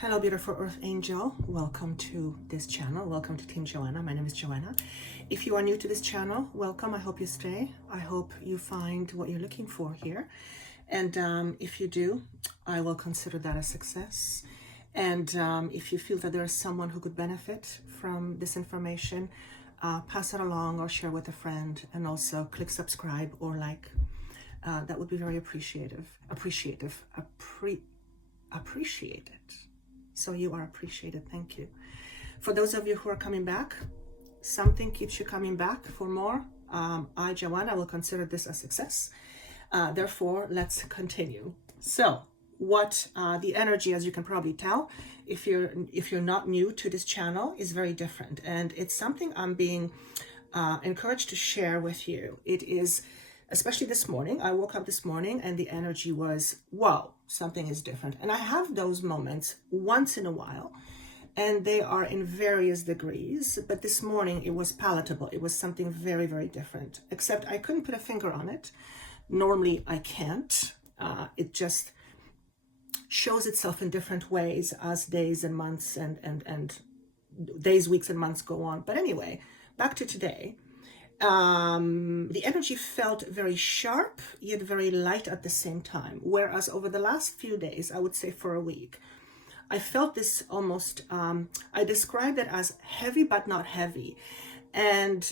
Hello, beautiful Earth Angel. Welcome to this channel. Welcome to Team Joanna. My name is Joanna. If you are new to this channel, welcome. I hope you stay. I hope you find what you're looking for here. And if you do, I will consider that a success. And if you feel that there is someone who could benefit from this information, pass it along or share with a friend. And also click subscribe or like. That would be very appreciated. So you are appreciated. Thank you. For those of you who are coming back, something keeps you coming back for more. I, Joanna, will consider this a success. Therefore, let's continue. So what the energy, as you can probably tell, if you're not new to this channel, is very different. And it's something I'm being encouraged to share with you. It is, especially this morning, I woke up this morning and the energy was, whoa, something is different. And I have those moments once in a while, and they are in various degrees. But this morning it was palatable. It was something very, very different, except I couldn't put a finger on it. Normally I can't. It just shows itself in different ways as days and months and days, weeks and months go on. But anyway, back to today. The energy felt very sharp, yet very light at the same time. Whereas over the last few days, I would say for a week, I felt this almost, I described it as heavy, but not heavy. And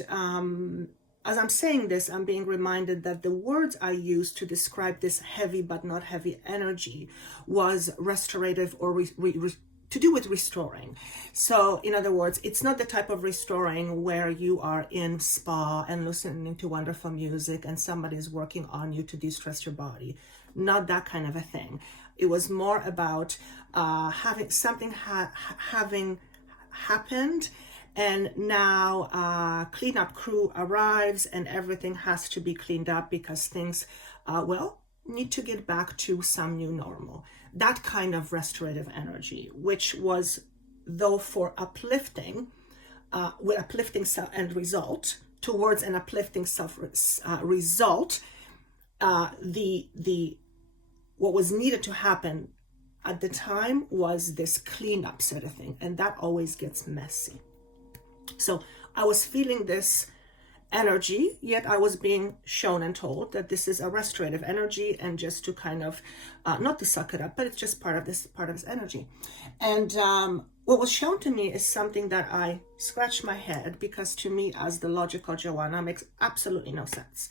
as I'm saying this, I'm being reminded that the words I used to describe this heavy, but not heavy energy was restorative or to do with restoring. So in other words, it's not the type of restoring where you are in spa and listening to wonderful music and somebody is working on you to de-stress your body. Not that kind of a thing. It was more about having something having happened, and now cleanup crew arrives and everything has to be cleaned up because things, need to get back to some new normal. That kind of restorative energy, which was, though for uplifting, with uplifting end result towards an uplifting self result, the what was needed to happen at the time was this cleanup sort of thing, and that always gets messy. So I was feeling this energy, yet I was being shown and told that this is a restorative energy, and just to kind of not to suck it up, but it's just part of this energy. And what was shown to me is something that I scratched my head, because to me, as the logical Joanna, makes absolutely no sense.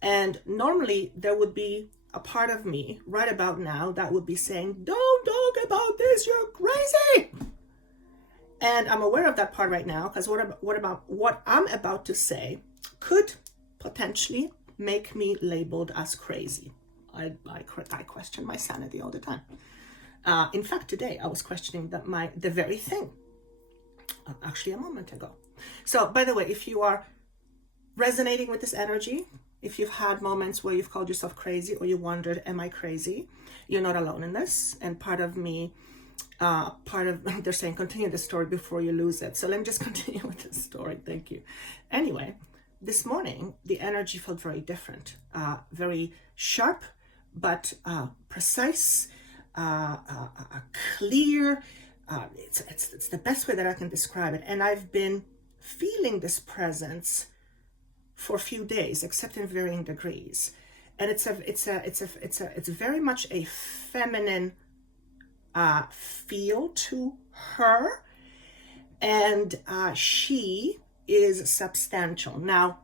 And normally there would be a part of me right about now that would be saying, don't talk about this, you're crazy. And I'm aware of that part right now, because what I'm about to say could potentially make me labeled as crazy. I question my sanity all the time. In fact, today I was questioning the very thing, actually a moment ago. So, by the way, if you are resonating with this energy, if you've had moments where you've called yourself crazy or you wondered, am I crazy? You're not alone in this. And part of me, they're saying, continue the story before you lose it. So let me just continue with the story. Thank you. Anyway, this morning, the energy felt very different, very sharp, but precise, clear. It's the best way that I can describe it. And I've been feeling this presence for a few days, except in varying degrees. And it's very much a feminine feel to her, and she is substantial. Now,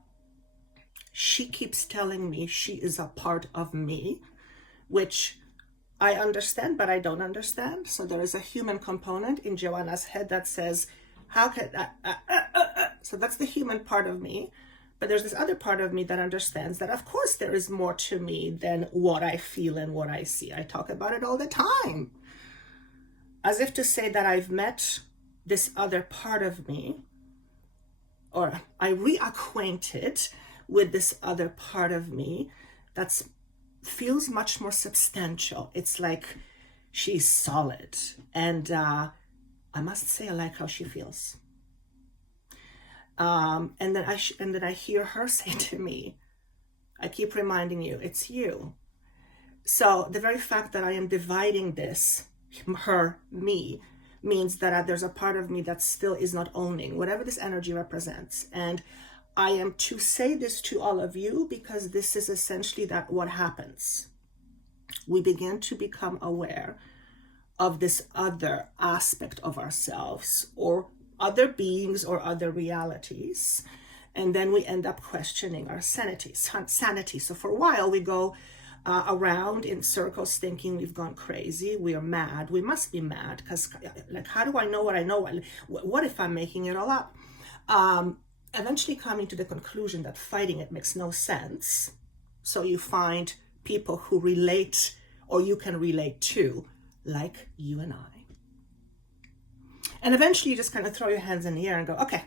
she keeps telling me she is a part of me, which I understand, but I don't understand. So there is a human component in Joanna's head that says, how can so that's the human part of me. But there's this other part of me that understands that, of course, there is more to me than what I feel and what I see. I talk about it all the time, as if to say that I've met this other part of me, or I reacquainted with this other part of me that feels much more substantial. It's like she's solid. And I must say, I like how she feels. And then I hear her say to me, I keep reminding you, it's you. So the very fact that I am dividing this her, me, means that there's a part of me that still is not owning whatever this energy represents. And I am to say this to all of you because this is essentially that what happens. We begin to become aware of this other aspect of ourselves or other beings or other realities. And then we end up questioning our sanity. So for a while we go around in circles thinking we've gone crazy, we are mad, we must be mad, because like, how do I know what I know? What if I'm making it all up? Eventually coming to the conclusion that fighting it makes no sense. So you find people who relate, or you can relate to, like you and I. And eventually you just kind of throw your hands in the air and go, okay,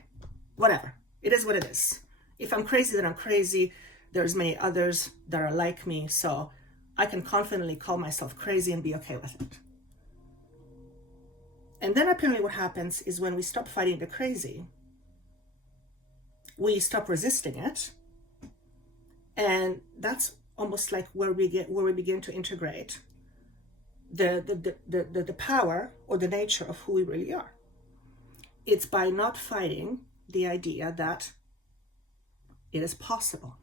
whatever, it is what it is. If I'm crazy, then I'm crazy. There's many others that are like me, so I can confidently call myself crazy and be okay with it. And then apparently what happens is when we stop fighting the crazy, we stop resisting it. And that's almost like where we begin to integrate the power or the nature of who we really are. It's by not fighting the idea that it is possible.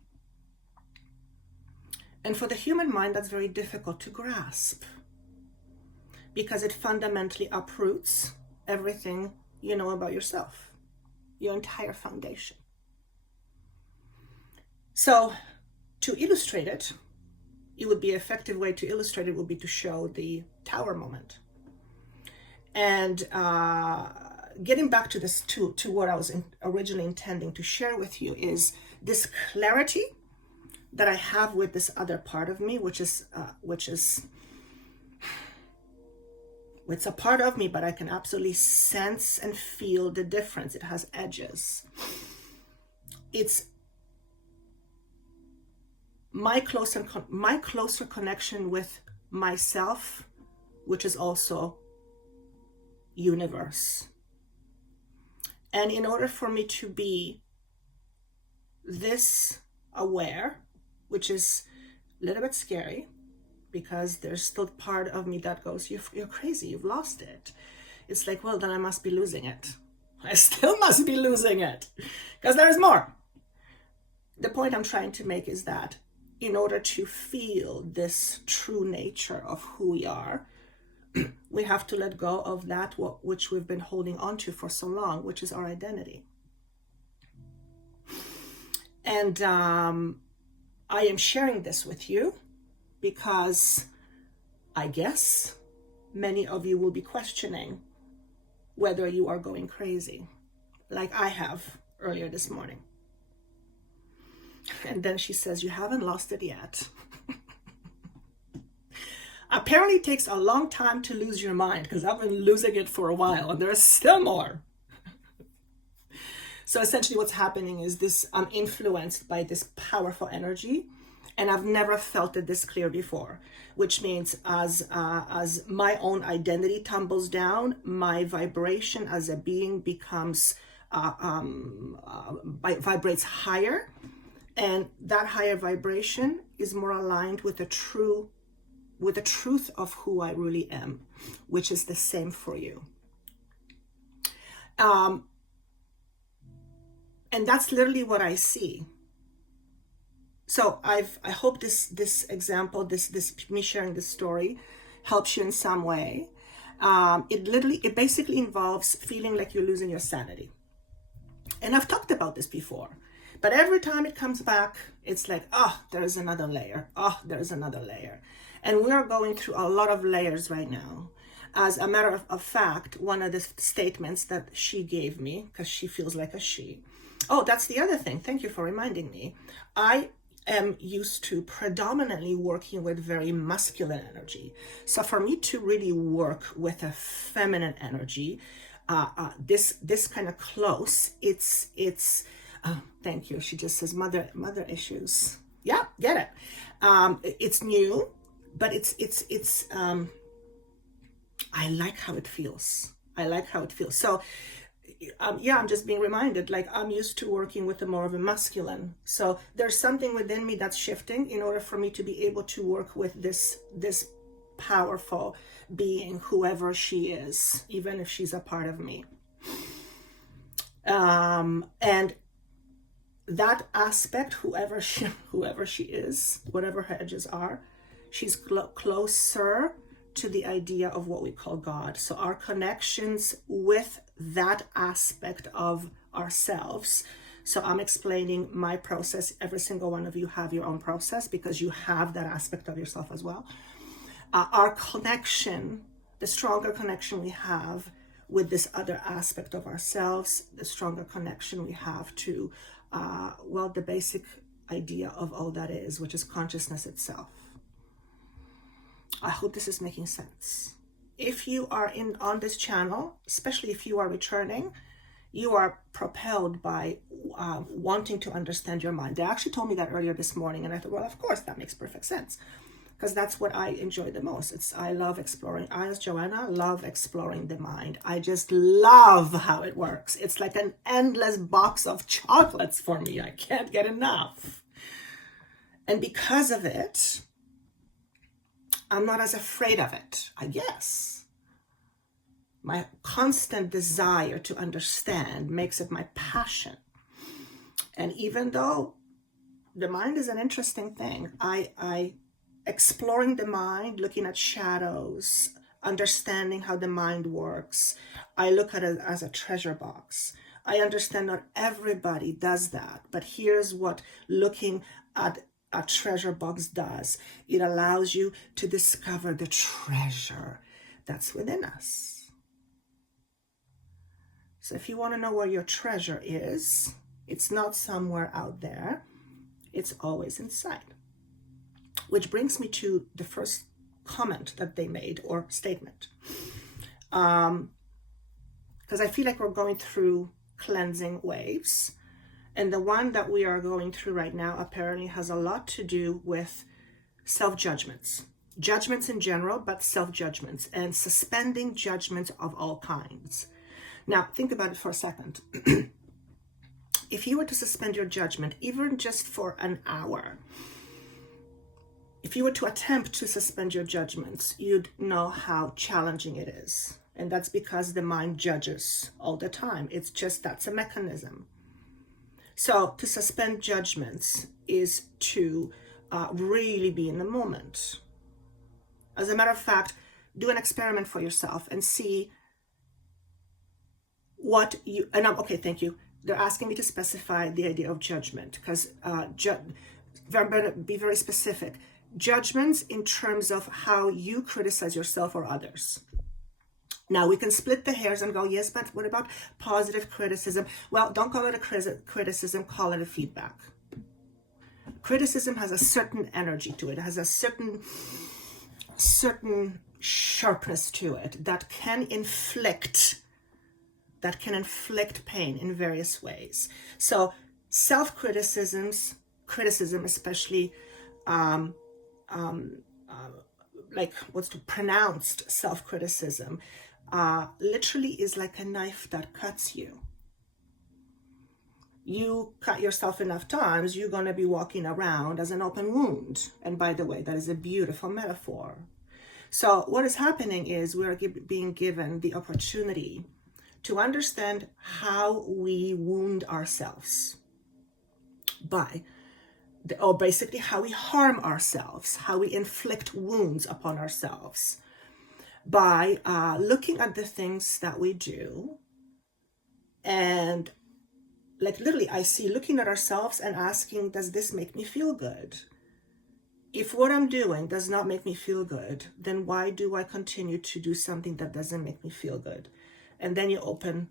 And for the human mind, that's very difficult to grasp because it fundamentally uproots everything you know about yourself, your entire foundation. So to illustrate it, it would be an effective way to illustrate it would be to show the tower moment. And getting back to this, to what I was originally intending to share with you is this clarity that I have with this other part of me, which is it's a part of me, but I can absolutely sense and feel the difference. It has edges. It's my closer connection with myself, which is also universe. And in order for me to be this aware, which is a little bit scary because there's still part of me that goes, you're crazy, you've lost it. It's like, well, then I must be losing it. I still must be losing it because there's more. The point I'm trying to make is that in order to feel this true nature of who we are, we have to let go of that which we've been holding on to for so long, which is our identity. And I am sharing this with you because I guess many of you will be questioning whether you are going crazy, like I have earlier this morning. And then she says, you haven't lost it yet. Apparently it takes a long time to lose your mind because I've been losing it for a while and there's still more. So essentially what's happening is this, I'm influenced by this powerful energy and I've never felt it this clear before, which means as my own identity tumbles down, my vibration as a being becomes, vibrates higher. And that higher vibration is more aligned with the truth of who I really am, which is the same for you. And that's literally what I see. So I hope this example, this me sharing this story helps you in some way. It basically involves feeling like you're losing your sanity. And I've talked about this before. But every time it comes back, it's like, oh, there's another layer. Oh, there's another layer. And we are going through a lot of layers right now. As a matter of fact, one of the statements that she gave me, because she feels like a she. Oh, that's the other thing. Thank you for reminding me. I am used to predominantly working with very masculine energy. So for me to really work with a feminine energy, this kind of close, it's thank you. She just says mother issues. Yeah, get it. It's new, but it's I like how it feels. So I'm just being reminded, like I'm used to working with more of a masculine. So there's something within me that's shifting in order for me to be able to work with this powerful being, whoever she is, even if she's a part of me. And that aspect, whoever she is, whatever her edges are, she's closer to the idea of what we call God. So our connections with that aspect of ourselves. So I'm explaining my process. Every single one of you have your own process because you have that aspect of yourself as well. Our connection, the stronger connection we have with this other aspect of ourselves, the stronger connection we have to, well, the basic idea of all that is, which is consciousness itself. I hope this is making sense. If you are on this channel, especially if you are returning, you are propelled by wanting to understand your mind. They actually told me that earlier this morning, and I thought, well, of course, that makes perfect sense, because that's what I enjoy the most. I love exploring. I, as Joanna, love exploring the mind. I just love how it works. It's like an endless box of chocolates for me. I can't get enough. And because of it, I'm not as afraid of it, I guess. My constant desire to understand makes it my passion. And even though the mind is an interesting thing, I exploring the mind, looking at shadows, understanding how the mind works, I look at it as a treasure box. I understand not everybody does that, but here's what looking at a treasure box does. It allows you to discover the treasure that's within us. So if you want to know where your treasure is, it's not somewhere out there. It's always inside. Which brings me to the first comment that they made, or statement. Because I feel like we're going through cleansing waves. And the one that we are going through right now apparently has a lot to do with self-judgments. Judgments in general, but self-judgments and suspending judgments of all kinds. Now, think about it for a second. If you were to suspend your judgment, even just for an hour, if you were to attempt to suspend your judgments, you'd know how challenging it is. And that's because the mind judges all the time. It's just, that's a mechanism. So to suspend judgments is to really be in the moment. As a matter of fact, do an experiment for yourself and see what you, and I'm, okay, thank you. They're asking me to specify the idea of judgment because be very specific. Judgments in terms of how you criticize yourself or others. Now, we can split the hairs and go, yes, but what about positive criticism? Well, don't call it a criticism, call it a feedback. Criticism has a certain energy to it. It has a certain sharpness to it that can inflict pain in various ways. So self-criticism, especially like what's the pronounced self-criticism, literally is like a knife that cuts you. You cut yourself enough times, you're going to be walking around as an open wound. And by the way, that is a beautiful metaphor. So what is happening is we're being given the opportunity to understand how we wound ourselves or basically how we harm ourselves, how we inflict wounds upon ourselves by looking at the things that we do. And like literally, I see looking at ourselves and asking, does this make me feel good? If what I'm doing does not make me feel good, then why do I continue to do something that doesn't make me feel good? And then you open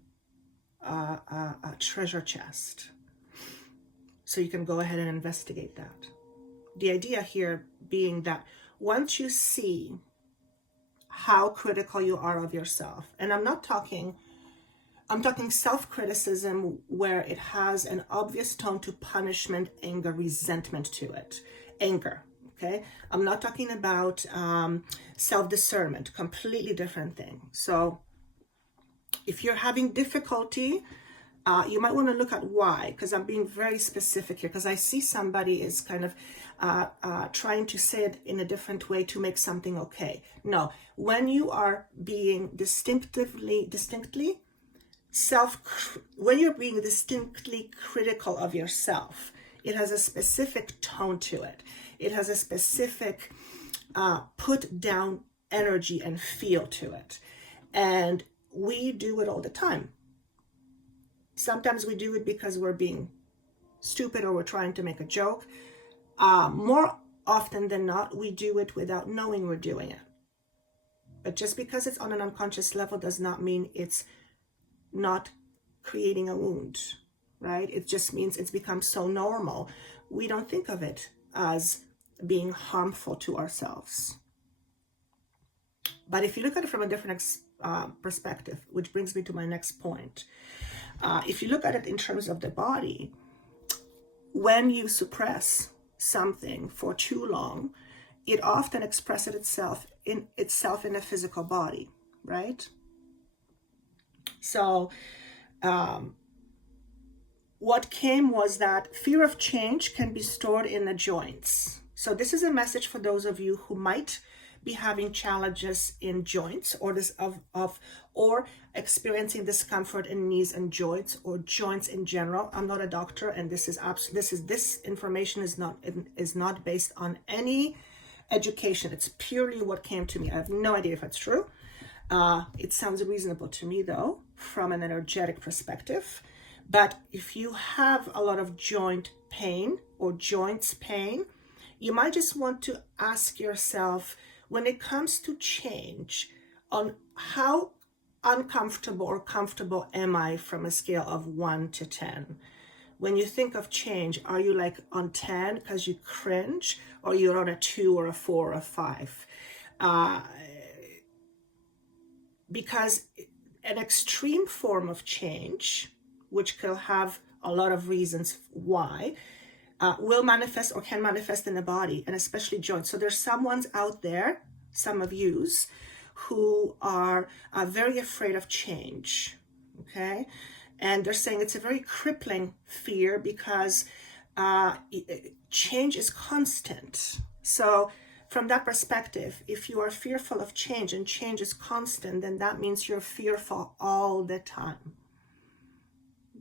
a treasure chest. So you can go ahead and investigate that. The idea here being that once you see how critical you are of yourself, and I'm talking self-criticism where it has an obvious tone to punishment, anger, resentment to it. Anger, okay? I'm not talking about self-discernment, completely different thing. So if you're having difficulty You might want to look at why, because I'm being very specific here, because I see somebody is kind of trying to say it in a different way to make something okay. No, when you are being distinctly critical of yourself, it has a specific tone to it. It has a specific put down energy and feel to it. And we do it all the time. Sometimes we do it because we're being stupid or we're trying to make a joke. More often than not, we do it without knowing we're doing it. But just because it's on an unconscious level does not mean it's not creating a wound, right? It just means it's become so normal. We don't think of it as being harmful to ourselves. But if you look at it from a different perspective, which brings me to my next point, if you look at it in terms of the body, when you suppress something for too long, it often expresses itself in a physical body, right? So what came was that fear of change can be stored in the joints. So this is a message for those of you who might be having challenges in joints or experiencing discomfort in knees and joints or joints in general. I'm not a doctor, and this information is not based on any education. It's purely what came to me. I have no idea if it's true. It sounds reasonable to me, though, from an energetic perspective. But if you have a lot of joint pain or joints pain, you might just want to ask yourself, when it comes to change, on how uncomfortable or comfortable am I from a scale of 1 to 10? When you think of change, are you like on 10 because you cringe, or you're on a 2 or a 4 or a 5? Because an extreme form of change, which can have a lot of reasons why, will manifest or can manifest in the body, and especially joints. So there's someone's out there, some of yous, who are very afraid of change, okay? And they're saying it's a very crippling fear because change is constant. So from that perspective, if you are fearful of change and change is constant, then that means you're fearful all the time.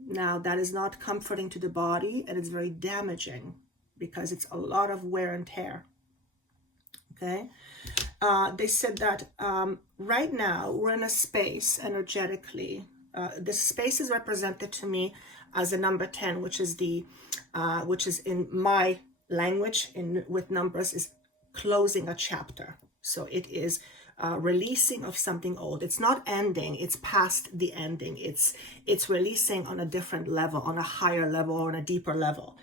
Now, that is not comforting to the body, and it's very damaging because it's a lot of wear and tear. Okay? They said that right now we're in a space energetically. This space is represented to me as a number 10, which is in my language with numbers is closing a chapter. So it is releasing of something old. It's not ending, it's past the ending. It's releasing on a different level, on a higher level, or on a deeper level.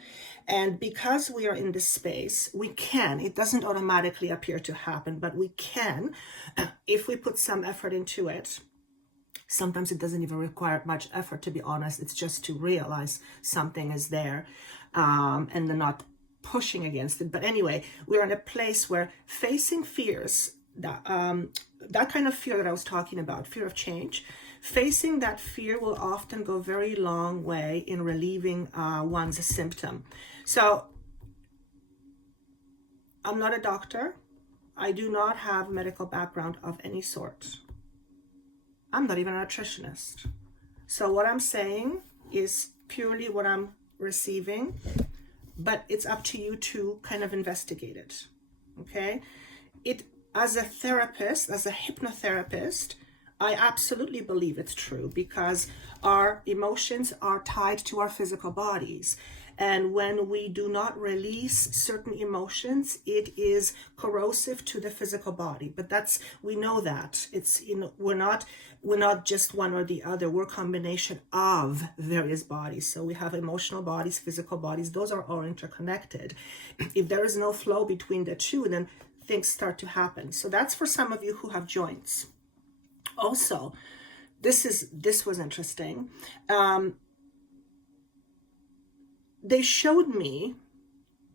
And because we are in this space, it doesn't automatically appear to happen, but we can, if we put some effort into it. Sometimes it doesn't even require much effort, to be honest. It's just to realize something is there, and then not pushing against it. But anyway, we're in a place where facing fears, that kind of fear that I was talking about, fear of change, facing that fear will often go a very long way in relieving one's symptom. So I'm not a doctor. I do not have a medical background of any sort. I'm not even a nutritionist. So what I'm saying is purely what I'm receiving, but it's up to you to kind of investigate it, okay? As a therapist, as a hypnotherapist, I absolutely believe it's true because our emotions are tied to our physical bodies. And when we do not release certain emotions, it is corrosive to the physical body. But we know that. We're not just one or the other. We're a combination of various bodies. So we have emotional bodies, physical bodies. Those are all interconnected. If there is no flow between the two, then things start to happen. So that's for some of you who have joints. Also, this was interesting. They showed me,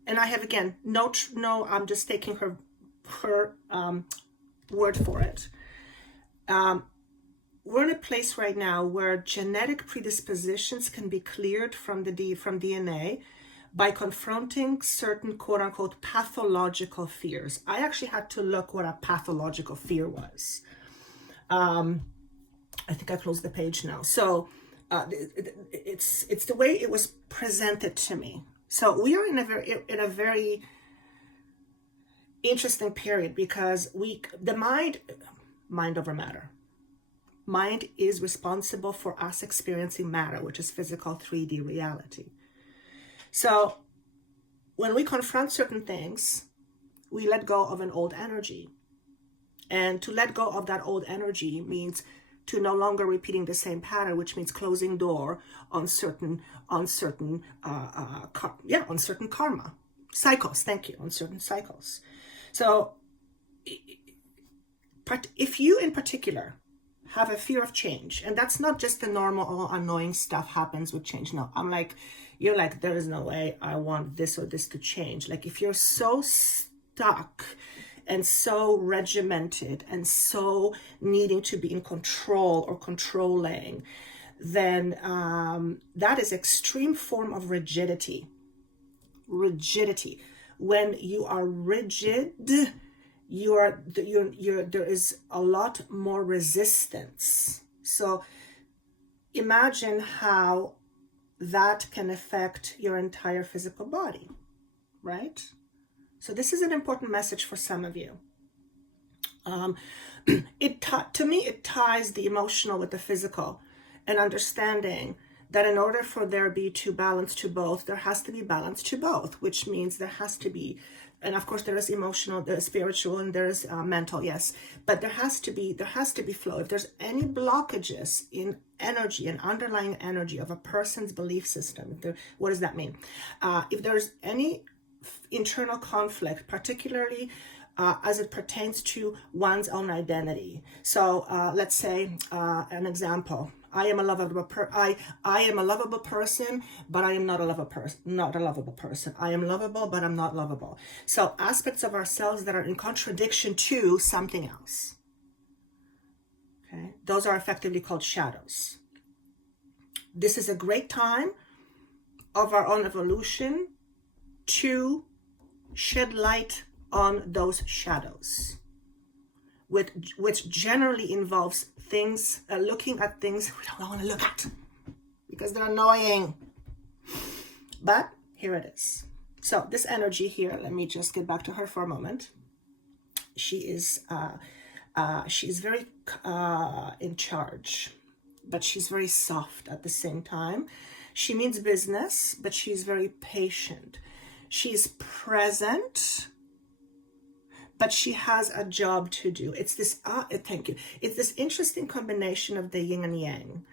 and I have, again, no, I'm just taking her word for it. we're in a place right now where genetic predispositions can be cleared from from DNA by confronting certain quote unquote pathological fears. I actually had to look what a pathological fear was. I think I closed the page now. So it's the way it was presented to me. So we are in a very interesting period because the mind over matter. Mind is responsible for us experiencing matter, which is physical 3D reality. So when we confront certain things, we let go of an old energy. And to let go of that old energy means to no longer repeating the same pattern, which means closing door on certain karma cycles. Thank you, on certain cycles. So, if you in particular have a fear of change, and that's not just the normal annoying stuff happens with change. No, you're like, there is no way I want this or this to change. Like if you're so stuck and so regimented and so needing to be in control or controlling, then that is extreme form of rigidity. When you are rigid, there is a lot more resistance. So imagine how that can affect your entire physical body, right? So this is an important message for some of you. To me, it ties the emotional with the physical, and understanding that in order for there be to balance to both, there has to be balance to both, which means there has to be, and of course there is emotional, there is spiritual, and there is mental, yes, but there has to be flow. If there's any blockages in energy and underlying energy of a person's belief system, what does that mean? If there's any internal conflict, particularly as it pertains to one's own identity. So let's say an example. I am a lovable person, but I am not a lovable person. I am lovable, but I'm not lovable. So aspects of ourselves that are in contradiction to something else. Okay, those are effectively called shadows. This is a great time of our own evolution to shed light on those shadows, which generally involves things, looking at things we don't want to look at because they're annoying. But here it is. So this energy here, let me just get back to her for a moment. She's very in charge, but she's very soft at the same time. She means business, but she's very patient. She's present, but she has a job to do. It's this, thank you. It's this interesting combination of the yin and yang.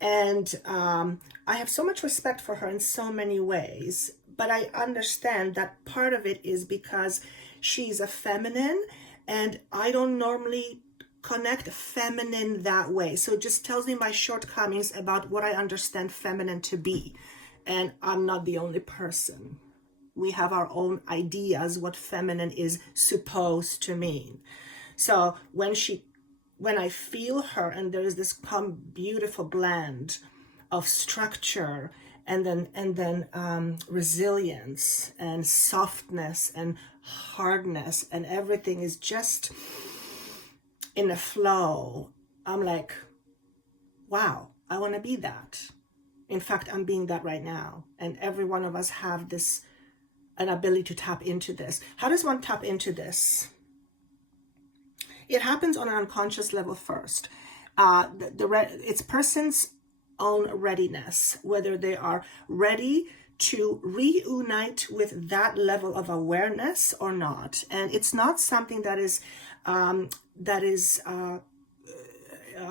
And I have so much respect for her in so many ways, but I understand that part of it is because she's a feminine, and I don't normally connect feminine that way. So it just tells me my shortcomings about what I understand feminine to be. And I'm not the only person. We have our own ideas what feminine is supposed to mean. So when I feel her, and there is this beautiful blend of structure and then resilience and softness and hardness, and everything is just in a flow, I'm like, wow, I want to be that. In fact, I'm being that right now. And every one of us have an ability to tap into this. How does one tap into this? It happens on an unconscious level first. It's person's own readiness, whether they are ready to reunite with that level of awareness or not. And it's not something that is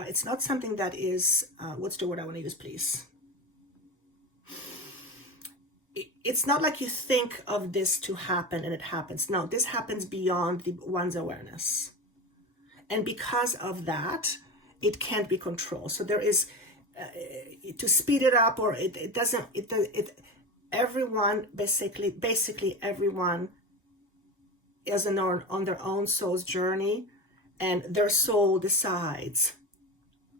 it's not something that is what's the word I want to use, please? It's not like you think of this to happen and it happens. No, this happens beyond one's awareness. And because of that, it can't be controlled. So there is, to speed it up, or everyone, basically everyone is on their own soul's journey, and their soul decides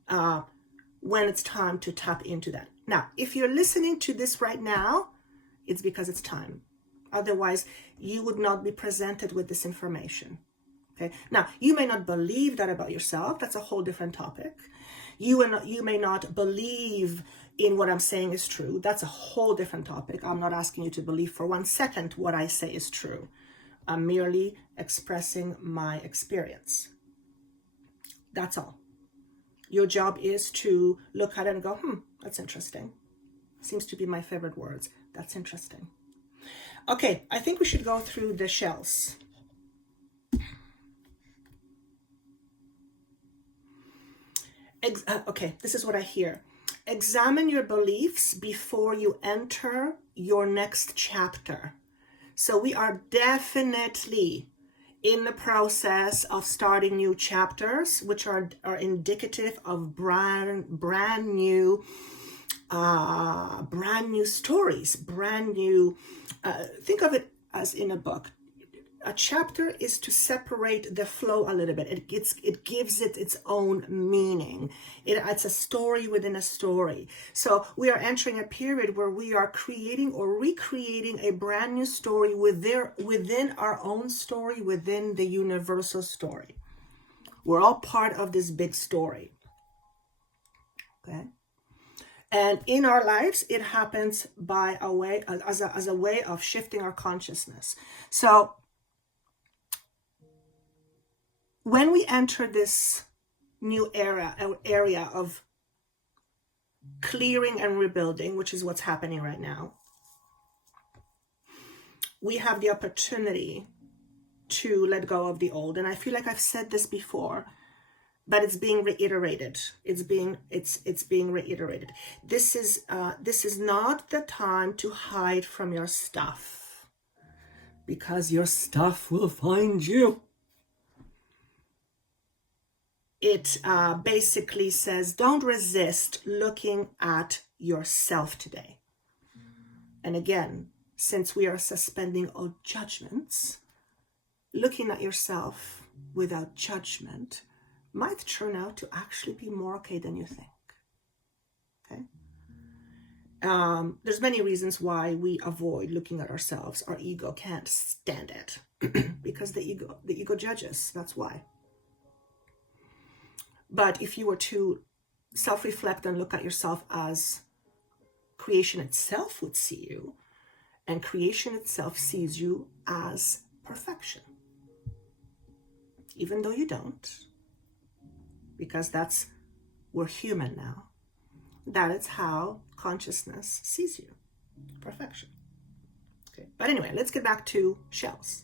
when it's time to tap into that. Now, if you're listening to this right now, it's because it's time. Otherwise, you would not be presented with this information. Okay. Now, you may not believe that about yourself. That's a whole different topic. You may not believe in what I'm saying is true. That's a whole different topic. I'm not asking you to believe for 1 second what I say is true. I'm merely expressing my experience. That's all. Your job is to look at it and go, that's interesting. Seems to be my favorite words. That's interesting. Okay, I think we should go through the shells. Okay, this is what I hear. Examine your beliefs before you enter your next chapter. So we are definitely in the process of starting new chapters, which are indicative of brand new stories, brand new. Think of it as in a book. A chapter is to separate the flow a little bit. It gives it its own meaning. It's a story within a story. So we are entering a period where we are creating or recreating a brand new story within our own story, within the universal story. We're all part of this big story. Okay. And in our lives, it happens by a way as a way of shifting our consciousness. So when we enter this new area of clearing and rebuilding, which is what's happening right now, we have the opportunity to let go of the old. And I feel like I've said this before, but it's being reiterated. It's being reiterated. This is not the time to hide from your stuff, because your stuff will find you. It basically says, don't resist looking at yourself today. And again, since we are suspending all judgments, looking at yourself without judgment might turn out to actually be more okay than you think. Okay? There's many reasons why we avoid looking at ourselves. Our ego can't stand it because the ego judges. That's why. But if you were to self-reflect and look at yourself as creation itself would see you, and creation itself sees you as perfection, even though you don't, because we're human now. That is how consciousness sees you, perfection. Okay. But anyway, let's get back to shells.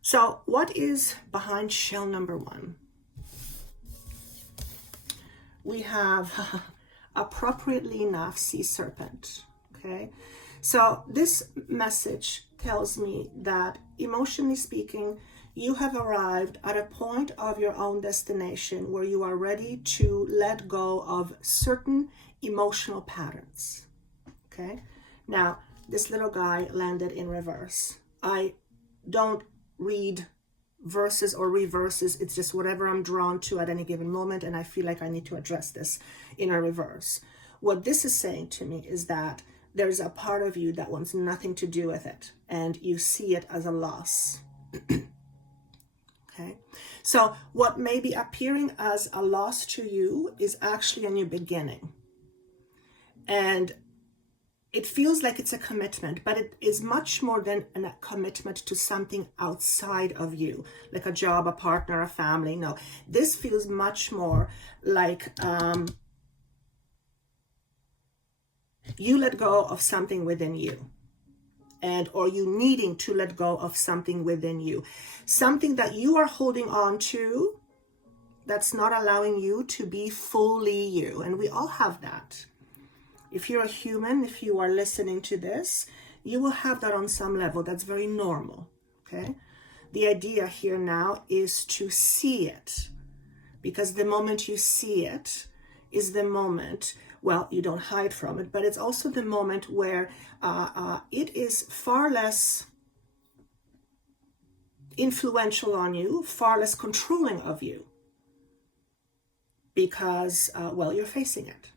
So what is behind shell number 1? We have appropriately enough sea serpent. Okay, so this message tells me that emotionally speaking, you have arrived at a point of your own destination where you are ready to let go of certain emotional patterns. Okay, now this little guy landed in reverse. I don't read verses or reverses. It's just whatever I'm drawn to at any given moment, and I feel like I need to address this in a reverse. What this is saying to me is that there's a part of you that wants nothing to do with it, and you see it as a loss. Okay, so what may be appearing as a loss to you is actually a new beginning, and it feels like it's a commitment, but it is much more than a commitment to something outside of you, like a job, a partner, a family. No, this feels much more like you let go of something within you, or you needing to let go of something within you, something that you are holding on to that's not allowing you to be fully you. And we all have that. If you're a human, if you are listening to this, you will have that on some level. That's very normal, okay? The idea here now is to see it, because the moment you see it is the moment, well, you don't hide from it, but it's also the moment where it is far less influential on you, far less controlling of you. because, well, you're facing it.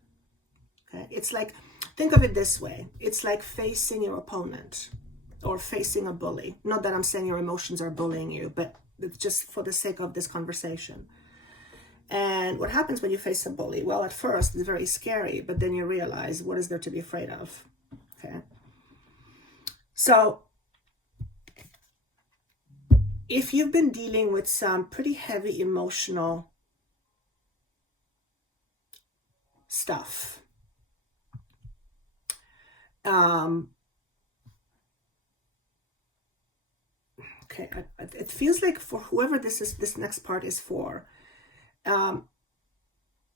Okay? It's like, think of it this way. It's like facing your opponent or facing a bully. Not that I'm saying your emotions are bullying you, but it's just for the sake of this conversation. And what happens when you face a bully? Well, at first it's very scary, but then you realize, what is there to be afraid of? Okay. So if you've been dealing with some pretty heavy emotional stuff, okay, it feels like for whoever this next part is for,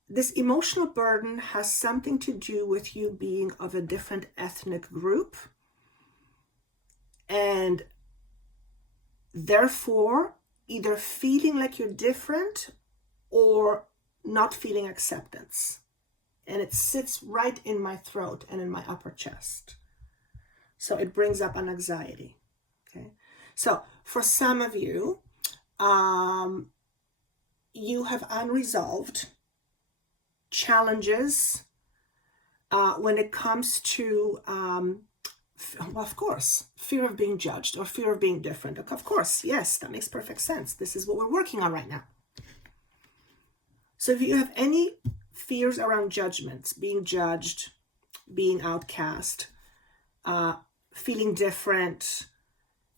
this emotional burden has something to do with you being of a different ethnic group, and therefore either feeling like you're different or not feeling acceptance. And it sits right in my throat and in my upper chest. So it brings up an anxiety. Okay. So for some of you, you have unresolved challenges when it comes to, well, of course, fear of being judged or fear of being different. Of course, yes, that makes perfect sense. This is what we're working on right now. So if you have any fears around judgments, being judged, being outcast, feeling different,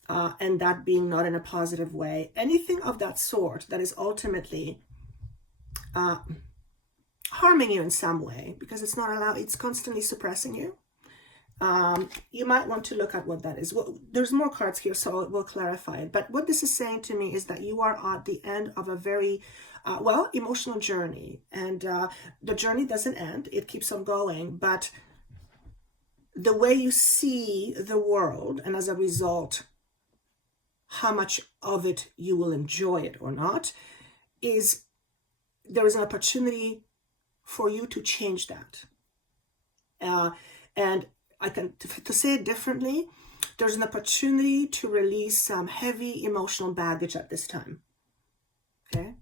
and that being not in a positive way, anything of that sort that is ultimately harming you in some way, because it's not allowed, it's constantly suppressing you. You might want to look at what that is. Well, there's more cards here, so we'll clarify it. But what this is saying to me is that you are at the end of a very, emotional journey. And the journey doesn't end. It keeps on going. But the way you see the world, and as a result, how much of it you will enjoy it or not, is there is an opportunity for you to change that. And I can, to say it differently, there's an opportunity to release some heavy emotional baggage at this time. Okay.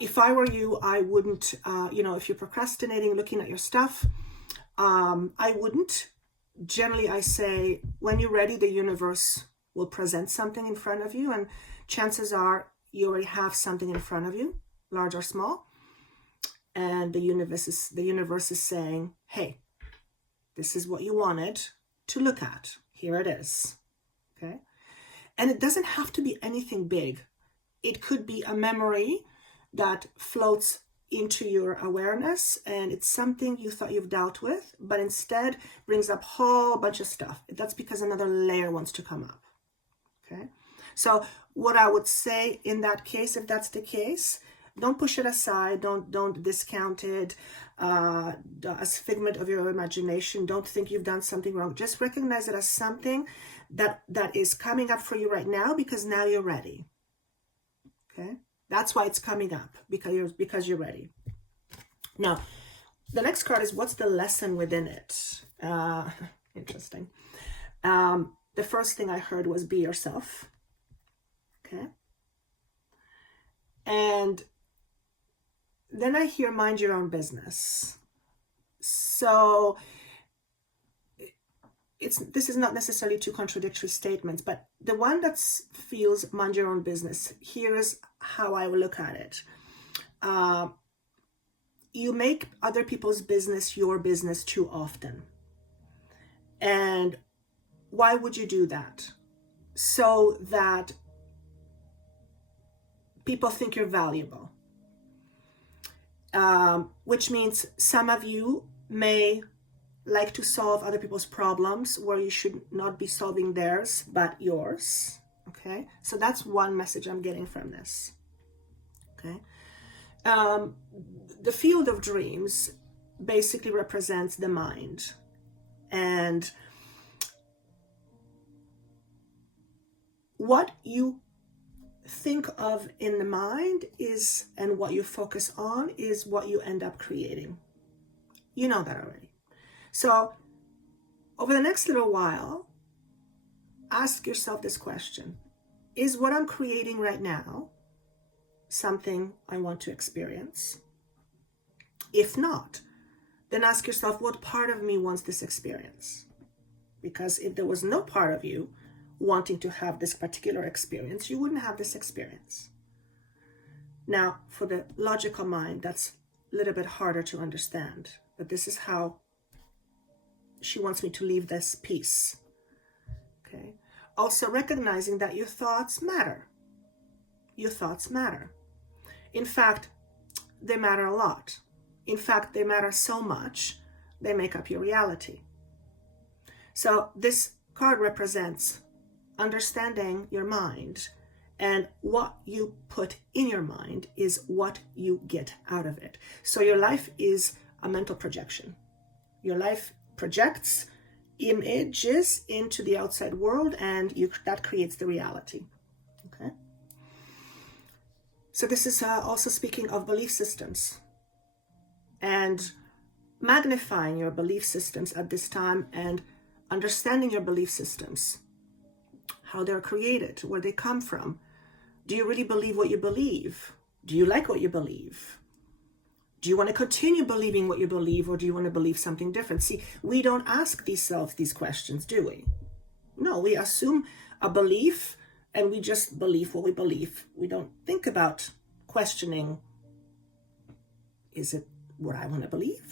If I were you, I wouldn't, if you're procrastinating, looking at your stuff, I wouldn't. Generally, I say, when you're ready, the universe will present something in front of you, and chances are you already have something in front of you, large or small, and the universe is saying, hey, this is what you wanted to look at. Here it is. Okay. And it doesn't have to be anything big. It could be a memory that floats into your awareness, and it's something you thought you've dealt with, but instead brings up a whole bunch of stuff. That's because another layer wants to come up. Okay. So what I would say in that case, if that's the case, don't push it aside. Don't discount it as figment of your imagination. Don't think you've done something wrong. Just recognize it as something that is coming up for you right now, because now you're ready. Okay, that's why it's coming up, because you're ready. Now, the next card is, what's the lesson within it? Interesting. The first thing I heard was, be yourself. Okay, and then I hear, mind your own business. So this is not necessarily two contradictory statements, but the one that feels mind your own business, here's how I will look at it. You make other people's business your business too often. And why would you do that? So that people think you're valuable. Which means some of you may like to solve other people's problems where you should not be solving theirs, but yours. Okay, so that's one message I'm getting from this. Okay, the field of dreams basically represents the mind, and what you think of in the mind is, and what you focus on is what you end up creating. You know that already. So over the next little while, ask yourself this question: is what I'm creating right now something I want to experience? If not, then ask yourself, what part of me wants this experience? Because if there was no part of you wanting to have this particular experience, you wouldn't have this experience. Now, for the logical mind, that's a little bit harder to understand, but this is how she wants me to leave this piece. Okay. Also recognizing that your thoughts matter. Your thoughts matter. In fact, they matter a lot. In fact, they matter so much, they make up your reality. So this card represents understanding your mind, and what you put in your mind is what you get out of it. So your life is a mental projection. Your life projects images into the outside world, and that creates the reality. Okay. So this is also speaking of belief systems and magnifying your belief systems at this time and understanding your belief systems, how they're created, where they come from. Do you really believe what you believe? Do you like what you believe? Do you want to continue believing what you believe, or do you want to believe something different? See, we don't ask these questions, do we? No, we assume a belief and we just believe what we believe. We don't think about questioning, is it what I want to believe?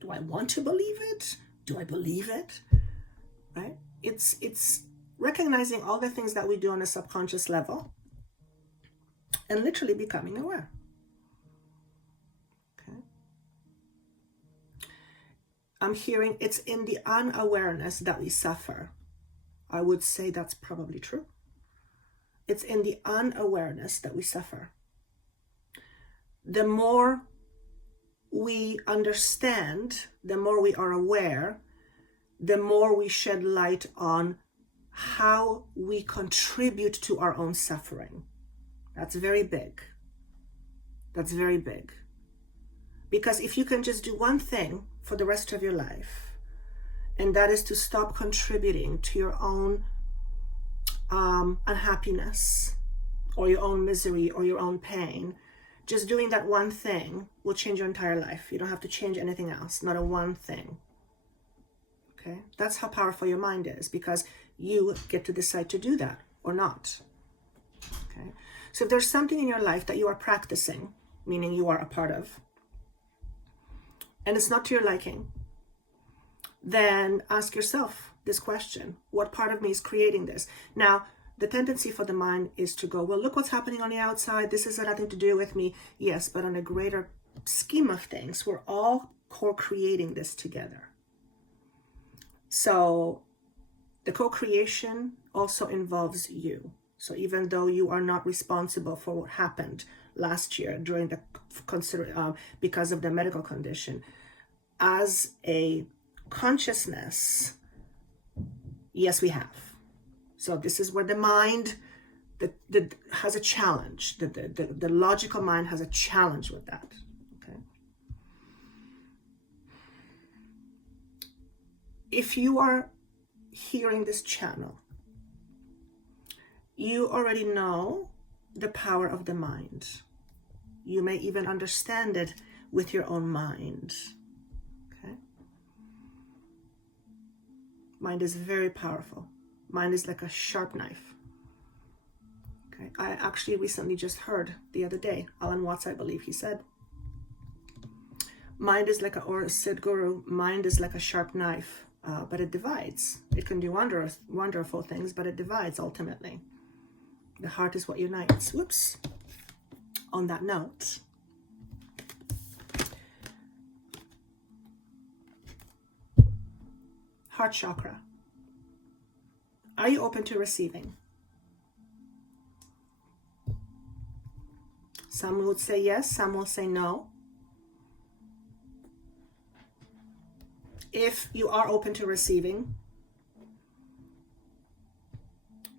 Do I want to believe it? Do I believe it? Right? It's recognizing all the things that we do on a subconscious level and literally becoming aware. Okay. I'm hearing it's in the unawareness that we suffer. I would say that's probably true. It's in the unawareness that we suffer. The more we understand, the more we are aware, the more we shed light on how we contribute to our own suffering. That's very big. That's very big. Because if you can just do one thing for the rest of your life, and that is to stop contributing to your own unhappiness or your own misery or your own pain, just doing that one thing will change your entire life. You don't have to change anything else, not a one thing. Okay? That's how powerful your mind is, because you get to decide to do that or not. Okay? So if there's something in your life that you are practicing, meaning you are a part of, and it's not to your liking, then ask yourself this question: what part of me is creating this? Now, the tendency for the mind is to go, well, look what's happening on the outside. This has nothing to do with me. Yes, but on a greater scheme of things, we're all co-creating this together. So the co-creation also involves you. So even though you are not responsible for what happened last year during the because of the medical condition, as a consciousness, yes, we have. So this is where the mind has a challenge. The logical mind has a challenge with that. Okay. If you are hearing this channel, you already know the power of the mind. You may even understand it with your own mind. Okay. Mind is very powerful. Mind is like a sharp knife. Okay. I actually recently just heard the other day, Alan Watts, I believe he said, mind is like or Sadhguru, mind is like a sharp knife, but it divides. It can do wonderful things, but it divides ultimately. The heart is what unites. Whoops. On that note, heart chakra. Are you open to receiving? Some would say yes, some will say no. If you are open to receiving,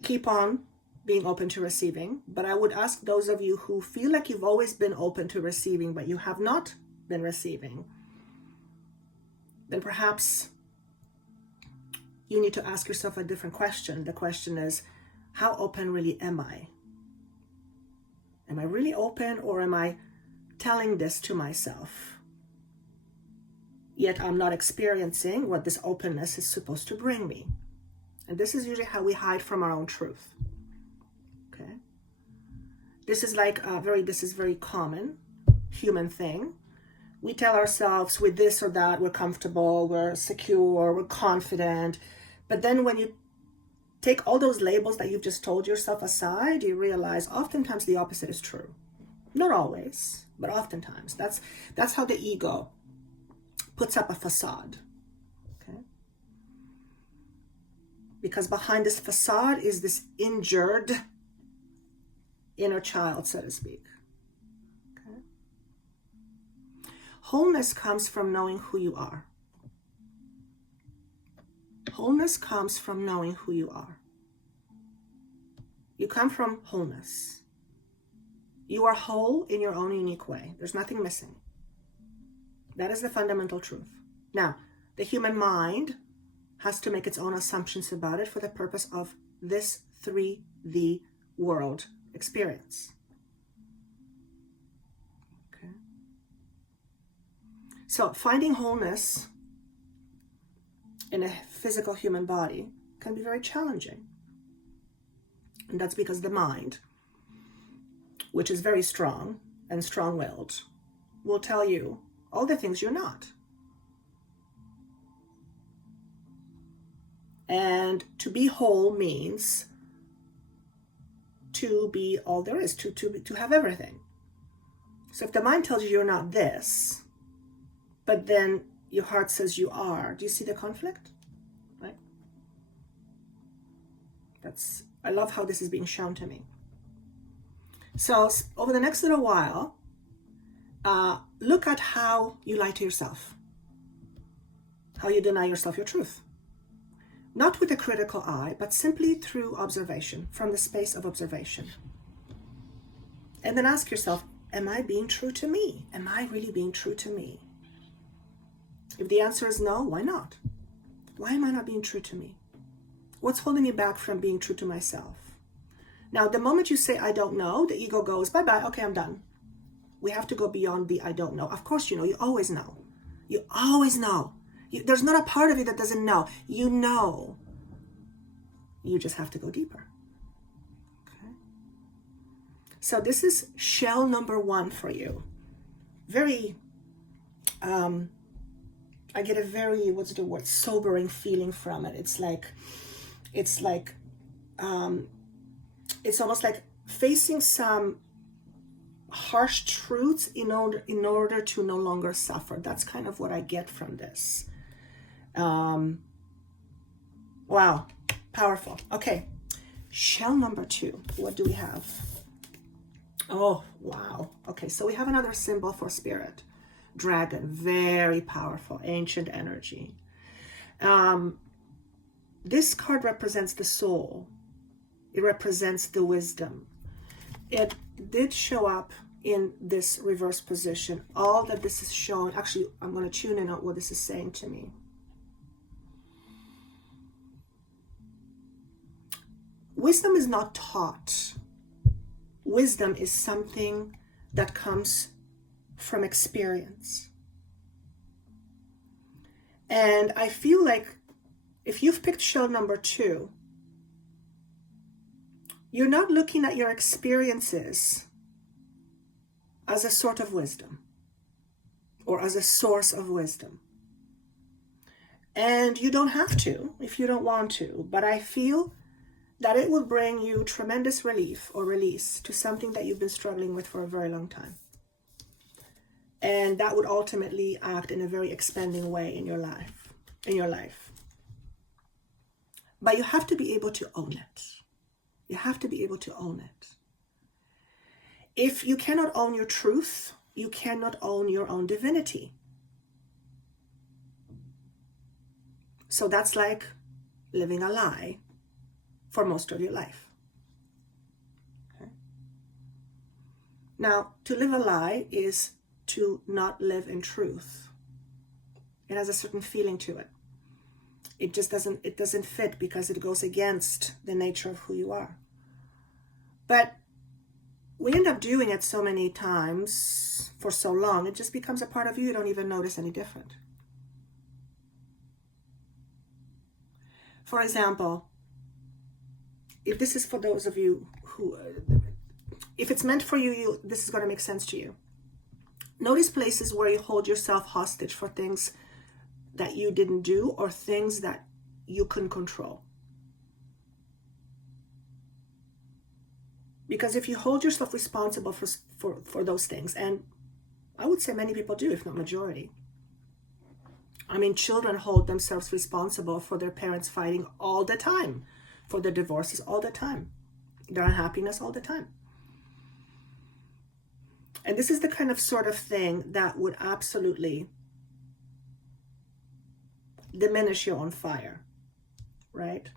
keep on being open to receiving. But I would ask those of you who feel like you've always been open to receiving, but you have not been receiving, then perhaps you need to ask yourself a different question. The question is, how open really am I? Am I really open, or am I telling this to myself, yet I'm not experiencing what this openness is supposed to bring me. And this is usually how we hide from our own truth. Okay? This is very common human thing. We tell ourselves with this or that, we're comfortable, we're secure, we're confident. But then when you take all those labels that you've just told yourself aside, you realize oftentimes the opposite is true. Not always, but oftentimes. That's how the ego puts up a facade. Okay? Because behind this facade is this injured inner child, so to speak. Okay? Wholeness comes from knowing who you are. Wholeness comes from knowing who you are. You come from wholeness. You are whole in your own unique way. There's nothing missing. That is the fundamental truth. Now, the human mind has to make its own assumptions about it for the purpose of this 3D world experience. Okay. So finding wholeness in a physical human body can be very challenging. And that's because the mind, which is very strong and strong-willed, will tell you all the things you're not. And to be whole means to be all there is, to have everything. So if the mind tells you you're not this, but then your heart says you are, do you see the conflict? Right? I love how this is being shown to me. So over the next little while, look at how you lie to yourself, how you deny yourself your truth. Not with a critical eye, but simply through observation, from the space of observation. And then ask yourself, am I being true to me? Am I really being true to me? If the answer is no, why not? Why am I not being true to me? What's holding me back from being true to myself? Now, the moment you say, I don't know, the ego goes, bye-bye, okay, I'm done. We have to go beyond the I don't know. Of course you know, you always know. You always know. There's not a part of you that doesn't know. You know. You just have to go deeper. Okay? So this is shell number 1 for you. Very, I get a very, sobering feeling from it. It's almost like facing some harsh truths in order to no longer suffer. That's kind of what I get from this. Wow, powerful. Okay, shell number 2. What do we have? Oh, wow. Okay, so we have another symbol for spirit. Dragon, very powerful, ancient energy. This card represents the soul. It represents the wisdom. It did show up in this reverse position. All that this is showing, actually, I'm going to tune in on what this is saying to me. Wisdom is not taught. Wisdom is something that comes from experience. And I feel like if you've picked shell number 2, you're not looking at your experiences as a sort of wisdom or as a source of wisdom. And you don't have to if you don't want to, but I feel that it will bring you tremendous relief or release to something that you've been struggling with for a very long time. And that would ultimately act in a very expanding way in your life. But you have to be able to own it. You have to be able to own it. If you cannot own your truth, you cannot own your own divinity. So that's like living a lie for most of your life. Okay? Now, to live a lie is to not live in truth. It has a certain feeling to it. It doesn't fit because it goes against the nature of who you are. But we end up doing it so many times for so long, it just becomes a part of you. You don't even notice any different. For example, if this is for those of you who, if it's meant for you, this is going to make sense to you. Notice places where you hold yourself hostage for things that you didn't do or things that you couldn't control. Because if you hold yourself responsible for those things, and I would say many people do, if not majority. I mean, children hold themselves responsible for their parents fighting all the time, for their divorces all the time, their unhappiness all the time. And this is the kind of sort of thing that would absolutely diminish your own fire, right?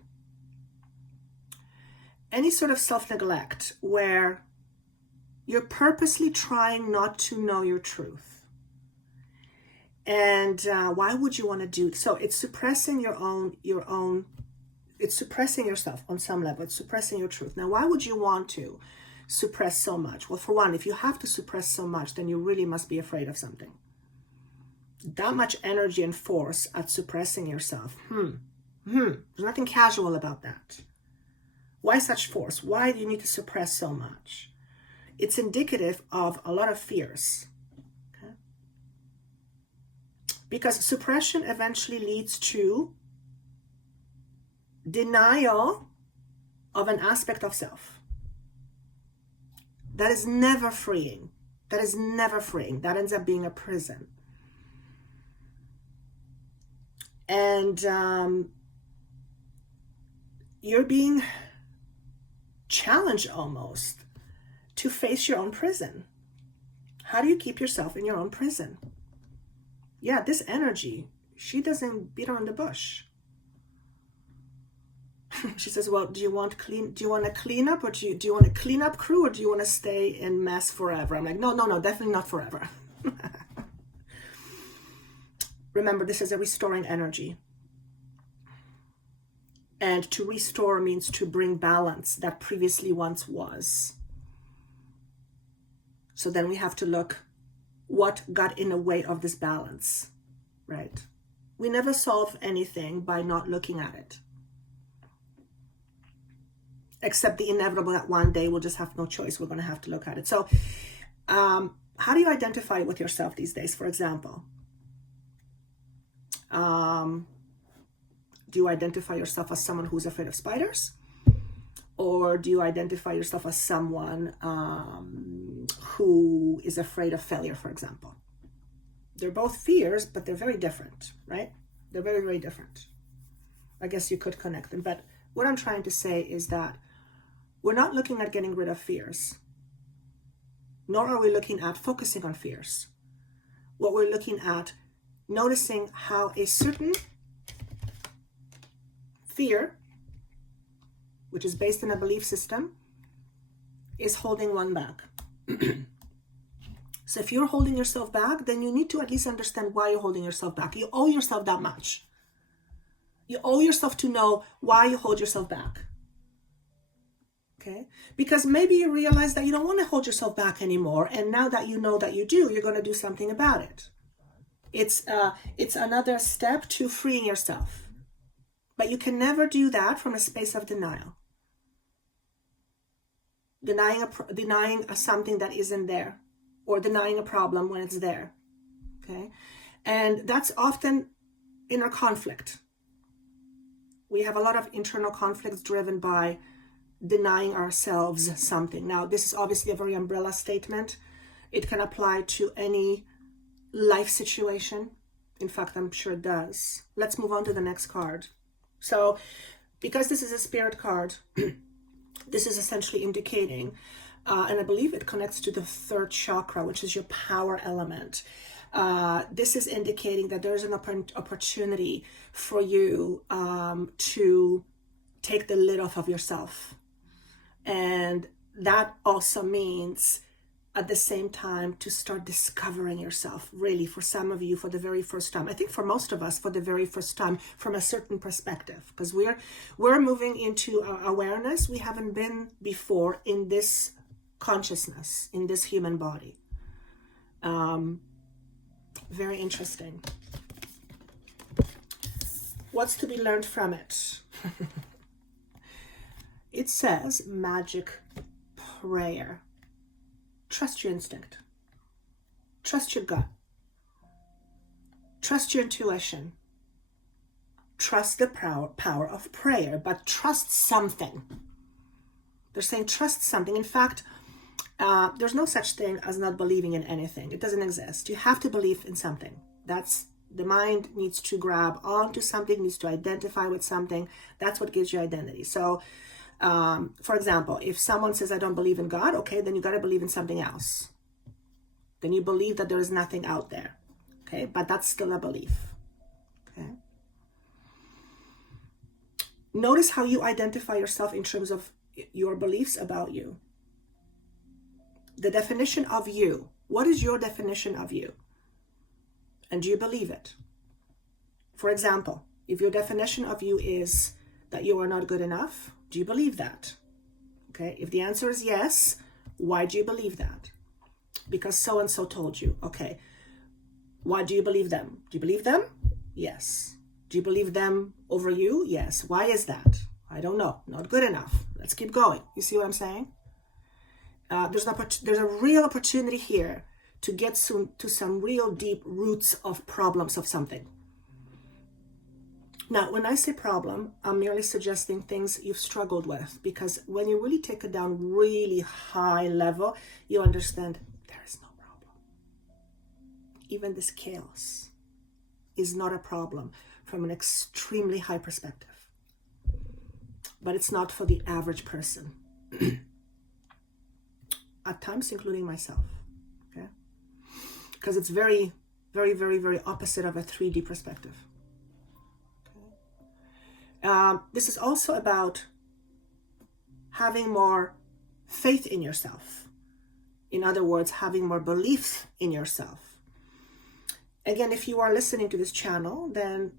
Any sort of self-neglect where you're purposely trying not to know your truth. And why would you want to do so? It's suppressing your own, it's suppressing yourself on some level. It's suppressing your truth. Now, why would you want to suppress so much? Well, for one, if you have to suppress so much, then you really must be afraid of something. That much energy and force at suppressing yourself. There's nothing casual about that. Why such force? Why do you need to suppress so much? It's indicative of a lot of fears. Okay? Because suppression eventually leads to denial of an aspect of self. That is never freeing. That is never freeing. That ends up being a prison. And you're being challenged almost to face your own prison. How do you keep yourself in your own prison? Yeah, this energy, she doesn't beat around the bush. She says, well, do you want to clean up, or do you want a cleanup crew, or do you want to stay in mess forever? I'm like, no, definitely not forever. Remember, this is a restoring energy. And to restore means to bring balance that previously once was. So then we have to look what got in the way of this balance, right? We never solve anything by not looking at it. Except the inevitable that one day we'll just have no choice. We're going to have to look at it. So how do you identify with yourself these days, for example? Do you identify yourself as someone who's afraid of spiders? Or do you identify yourself as someone who is afraid of failure, for example? They're both fears, but they're very different, right? They're very, very different. I guess you could connect them. But what I'm trying to say is that we're not looking at getting rid of fears, nor are we looking at focusing on fears. What we're looking at, noticing how a certain fear, which is based on a belief system, is holding one back. So if you're holding yourself back, then you need to at least understand why you're holding yourself back. You owe yourself that much. You owe yourself to know why you hold yourself back. Okay? Because maybe you realize that you don't want to hold yourself back anymore, and now that you know that you do, you're going to do something about it. It's another step to freeing yourself. But you can never do that from a space of denial. Denying something that isn't there, or denying a problem when it's there. Okay? And that's often inner conflict. We have a lot of internal conflicts driven by denying ourselves something. Now, this is obviously a very umbrella statement. It can apply to any life situation. In fact, I'm sure it does. Let's move on to the next card. So, because this is a spirit card, this is essentially indicating, and I believe it connects to the third chakra, which is your power element. This is indicating that there's an opportunity for you to take the lid off of yourself. And that also means at the same time to start discovering yourself, really, for some of you, for the very first time. I think for most of us, for the very first time, from a certain perspective, because we're moving into awareness we haven't been before in this consciousness in this human body. Very interesting. What's to be learned from it? It says magic prayer. Trust your instinct. Trust your gut. Trust your intuition. Trust the power of prayer, but trust something. They're saying trust something. In fact, there's no such thing as not believing in anything. It doesn't exist. You have to believe in something. The mind needs to grab onto something, needs to identify with something. That's what gives you identity. So, for example, if someone says, I don't believe in God, okay, then you got to believe in something else. Then you believe that there is nothing out there. Okay, but that's still a belief. Okay. Notice how you identify yourself in terms of your beliefs about you. The definition of you. What is your definition of you? And do you believe it? For example, if your definition of you is that you are not good enough, do you believe that? Okay, if the answer is yes, why do you believe that? Because so-and-so told you. Okay, why do you believe them? Do you believe them? Yes. Do you believe them over you? Yes. Why is that? I don't know. Not good enough. Let's keep going. You see what I'm saying? There's a real opportunity here to get to some real deep roots of problems of something. Now, when I say problem, I'm merely suggesting things you've struggled with, because when you really take it down really high level, you understand there is no problem. Even this chaos is not a problem from an extremely high perspective. But it's not for the average person. At times, including myself. Okay? Because it's very, very, very, very opposite of a 3D perspective. Okay? This is also about having more faith in yourself. In other words, having more belief in yourself. Again, if you are listening to this channel, then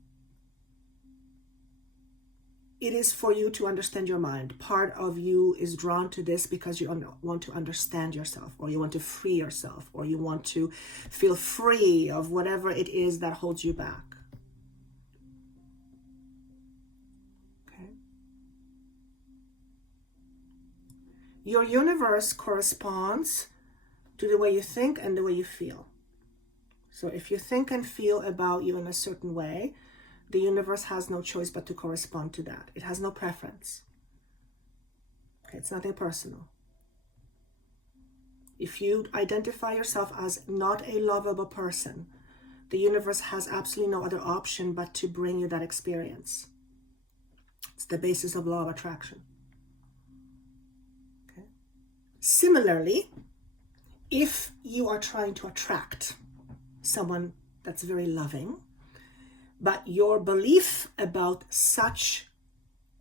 it is for you to understand your mind. Part of you is drawn to this because you want to understand yourself, or you want to free yourself, or you want to feel free of whatever it is that holds you back. Okay. Your universe corresponds to the way you think and the way you feel. So if you think and feel about you in a certain way, the universe has no choice but to correspond to that. It has no preference. Okay, it's nothing personal. If you identify yourself as not a lovable person, the universe has absolutely no other option but to bring you that experience. It's the basis of law of attraction. Okay. Similarly, if you are trying to attract someone that's very loving, but your belief about such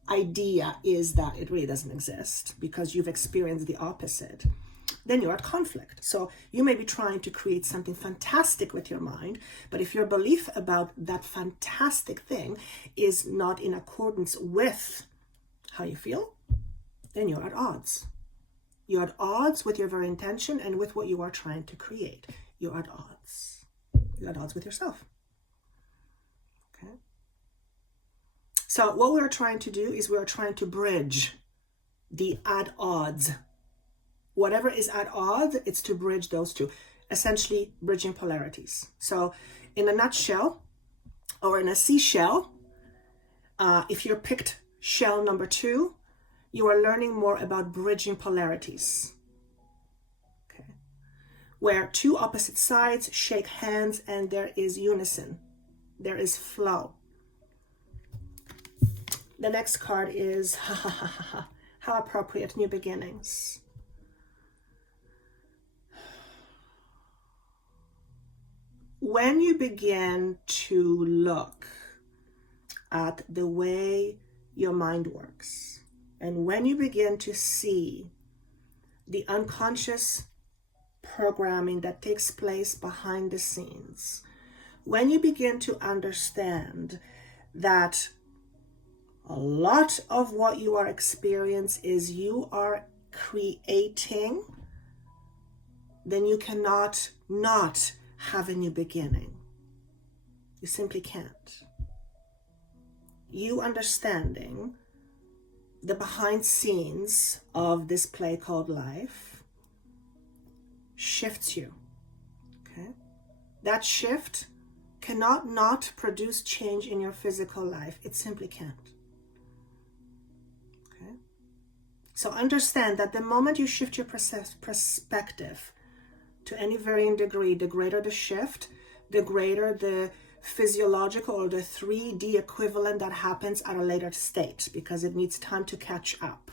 idea is that it really doesn't exist because you've experienced the opposite, then you're at conflict. So you may be trying to create something fantastic with your mind, but if your belief about that fantastic thing is not in accordance with how you feel, then you're at odds. You're at odds with your very intention and with what you are trying to create. You're at odds. You're at odds with yourself. Okay. So what we're trying to do is we're trying to bridge the at odds. Whatever is at odds, it's to bridge those two, essentially bridging polarities. So in a nutshell, or in a seashell, if you're picked shell number 2, you are learning more about bridging polarities. Okay. Where two opposite sides shake hands and there is unison. There is flow. The next card is how appropriate, new beginnings. When you begin to look at the way your mind works, and when you begin to see the unconscious programming that takes place behind the scenes, when you begin to understand that a lot of what you are experiencing is you are creating then you cannot not have a new beginning. You simply can't. You understanding the behind scenes of this play called life shifts you. Okay? That shift cannot not produce change in your physical life. It simply can't. Okay? So understand that the moment you shift your perspective to any varying degree, the greater the shift, the greater the physiological or the 3D equivalent that happens at a later state, because it needs time to catch up.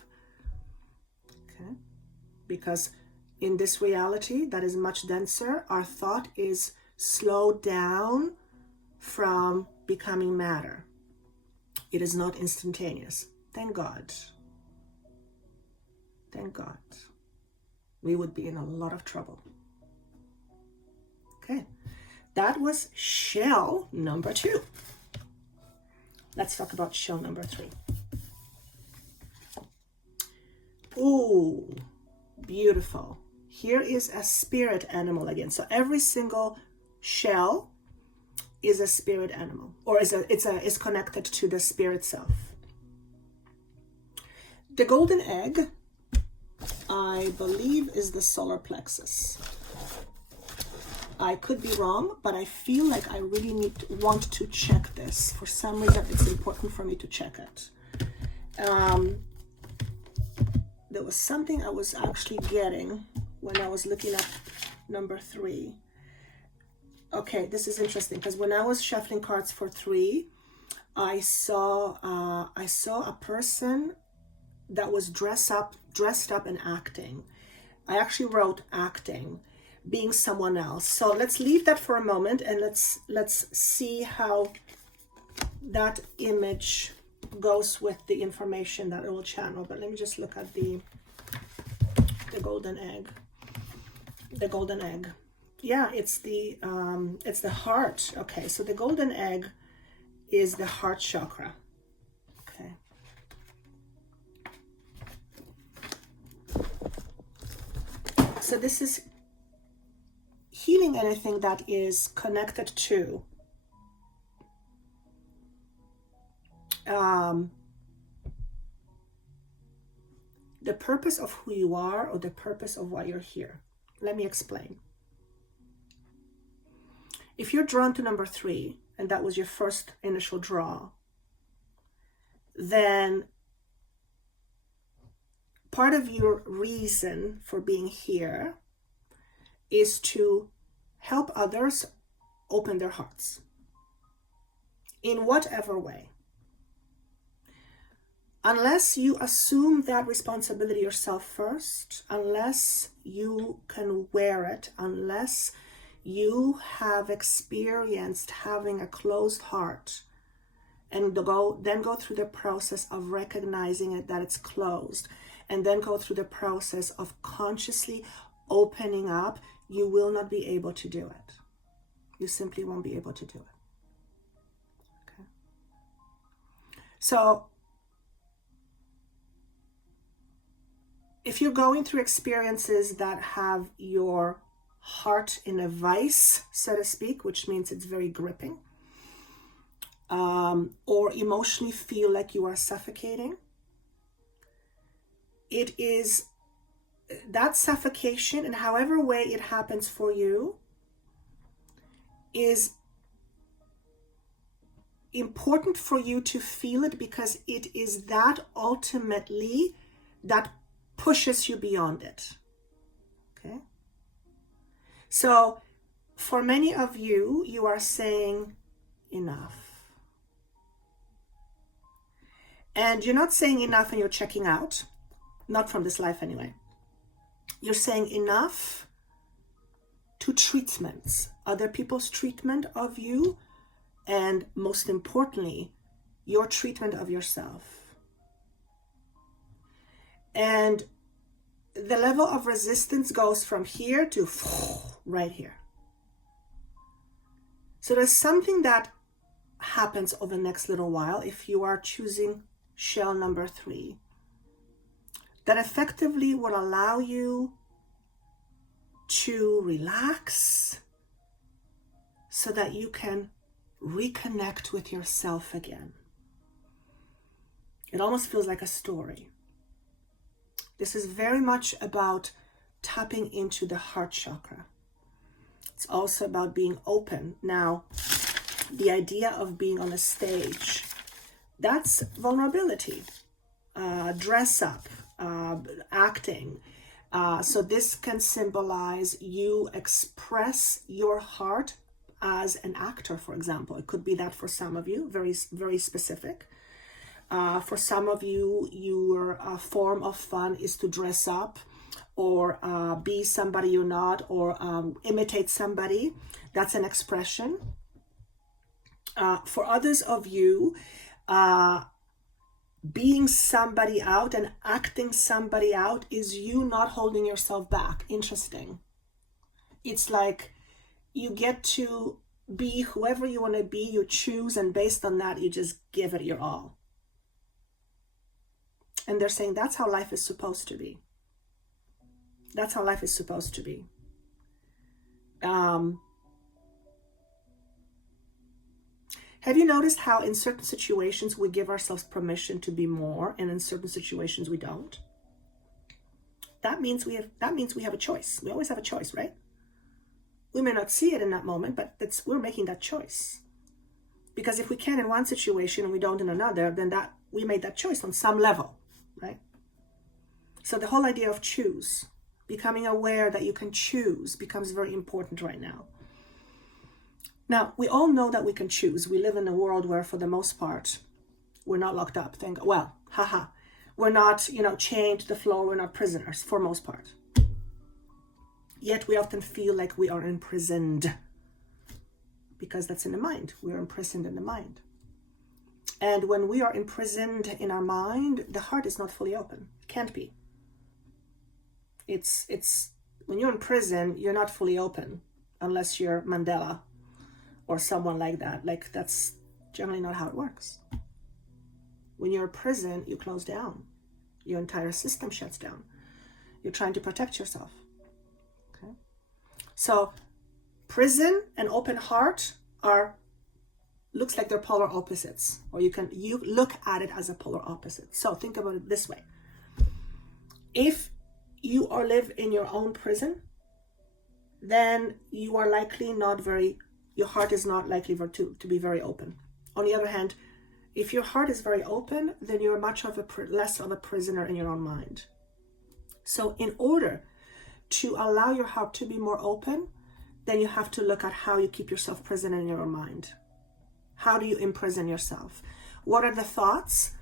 Okay? Because in this reality that is much denser, our thought is slowed down from becoming matter. It is not instantaneous. Thank God. Thank God. We would be in a lot of trouble. Okay. That was shell number 2. Let's talk about shell number 3. Ooh, beautiful. Here is a spirit animal again. So every single shell is a spirit animal, or is connected to the spirit self. The golden egg, I believe, is the solar plexus. I could be wrong, but I feel like I really want to check this. For some reason, it's important for me to check it. There was something I was actually getting when I was looking at number 3. Okay, this is interesting because when I was shuffling cards for 3, I saw a person that was dressed up and acting. I actually wrote acting, being someone else. So let's leave that for a moment and let's see how that image goes with the information that it will channel. But let me just look at the golden egg. The golden egg. Yeah, it's the heart. Okay, so the golden egg is the heart chakra. Okay. So this is healing anything that is connected to the purpose of who you are or the purpose of why you're here. Let me explain. If you're drawn to number 3, and that was your first initial draw, then part of your reason for being here is to help others open their hearts in whatever way. Unless you assume that responsibility yourself first, unless you can wear it, unless you have experienced having a closed heart and then go through the process of recognizing it, that it's closed, and then go through the process of consciously opening up, you will not be able to do it. You simply won't be able to do it. Okay. So if you're going through experiences that have your heart in a vice, so to speak, which means it's very gripping, or emotionally feel like you are suffocating, it is that suffocation, and however way it happens for you, is important for you to feel it, because it is that ultimately that pushes you beyond it. Okay? So for many of you, you are saying enough. And you're not saying enough and you're checking out, not from this life anyway. You're saying enough to treatments, other people's treatment of you, and most importantly, your treatment of yourself. And the level of resistance goes from here to right here. So there's something that happens over the next little while if you are choosing shell number 3 that effectively will allow you to relax so that you can reconnect with yourself again. It almost feels like a story. This is very much about tapping into the heart chakra. It's also about being open. Now, the idea of being on a stage, that's vulnerability. Dress up, acting. So this can symbolize you express your heart as an actor, for example. It could be that for some of you, very, very specific. For some of you, your form of fun is to dress up or be somebody you're not, or imitate somebody. That's an expression. For others of you, being somebody out and acting somebody out is you not holding yourself back. Interesting. It's like you get to be whoever you want to be, you choose, and based on that, you just give it your all. And they're saying that's how life is supposed to be. That's how life is supposed to be. Have you noticed how in certain situations we give ourselves permission to be more, and in certain situations we don't? That means we have a choice. We always have a choice, right? We may not see it in that moment, but we're making that choice. Because if we can in one situation and we don't in another, then that we made that choice on some level, right? So the whole idea of choose, becoming aware that you can choose, becomes very important right now. Now, we all know that we can choose. We live in a world where, for the most part, we're not locked up. We're not, chained to the floor. We're not prisoners, for most part. Yet we often feel like we are imprisoned, because that's in the mind. We're imprisoned in the mind. And when we are imprisoned in our mind, the heart is not fully open. It can't be. It's when you're in prison, you're not fully open unless you're Mandela or someone like that. Like, that's generally not how it works. When you're in prison, you close down. Your entire system shuts down. You're trying to protect yourself. Okay? So prison and open heart looks like they're polar opposites, or you look at it as a polar opposite. So think about it this way. If you live in your own prison, then you are likely your heart is not likely to be very open. On the other hand, if your heart is very open, then you're less of a prisoner in your own mind. So in order to allow your heart to be more open, then you have to look at how you keep yourself prisoner in your own mind. How do you imprison yourself? What are the thoughts,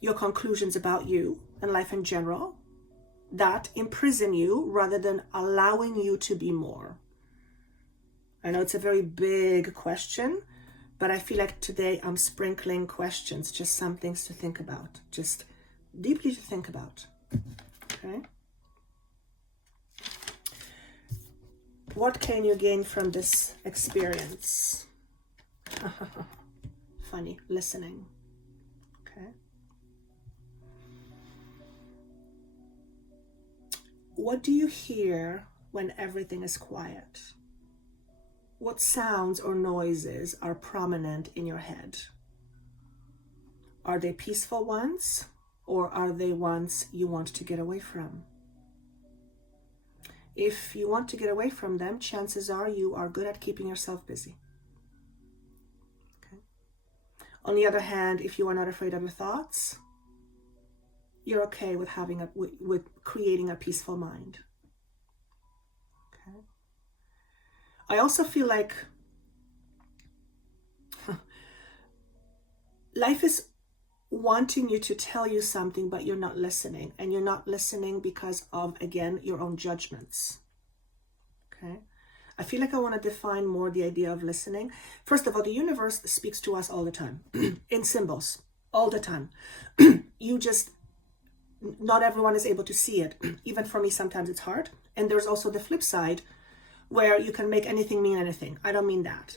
your conclusions about you and life in general, that imprison you rather than allowing you to be more? I know it's a very big question, but I feel like today I'm sprinkling questions, just some things to think about, just deeply to think about. Okay? What can you gain from this experience? Funny, listening. Okay. What do you hear when everything is quiet? What sounds or noises are prominent in your head? Are they peaceful ones, or are they ones you want to get away from? If you want to get away from them, chances are you are good at keeping yourself busy. Okay. On the other hand, if you are not afraid of your thoughts, you're okay with with creating a peaceful mind. Okay. I also feel like life is wanting you to tell you something, but you're not listening. And you're not listening because of, again, your own judgments. Okay? I feel like I want to define more the idea of listening. First of all, the universe speaks to us all the time in symbols, all the time. Not everyone is able to see it. Even for me, sometimes it's hard. And there's also the flip side, where you can make anything mean anything. I don't mean that.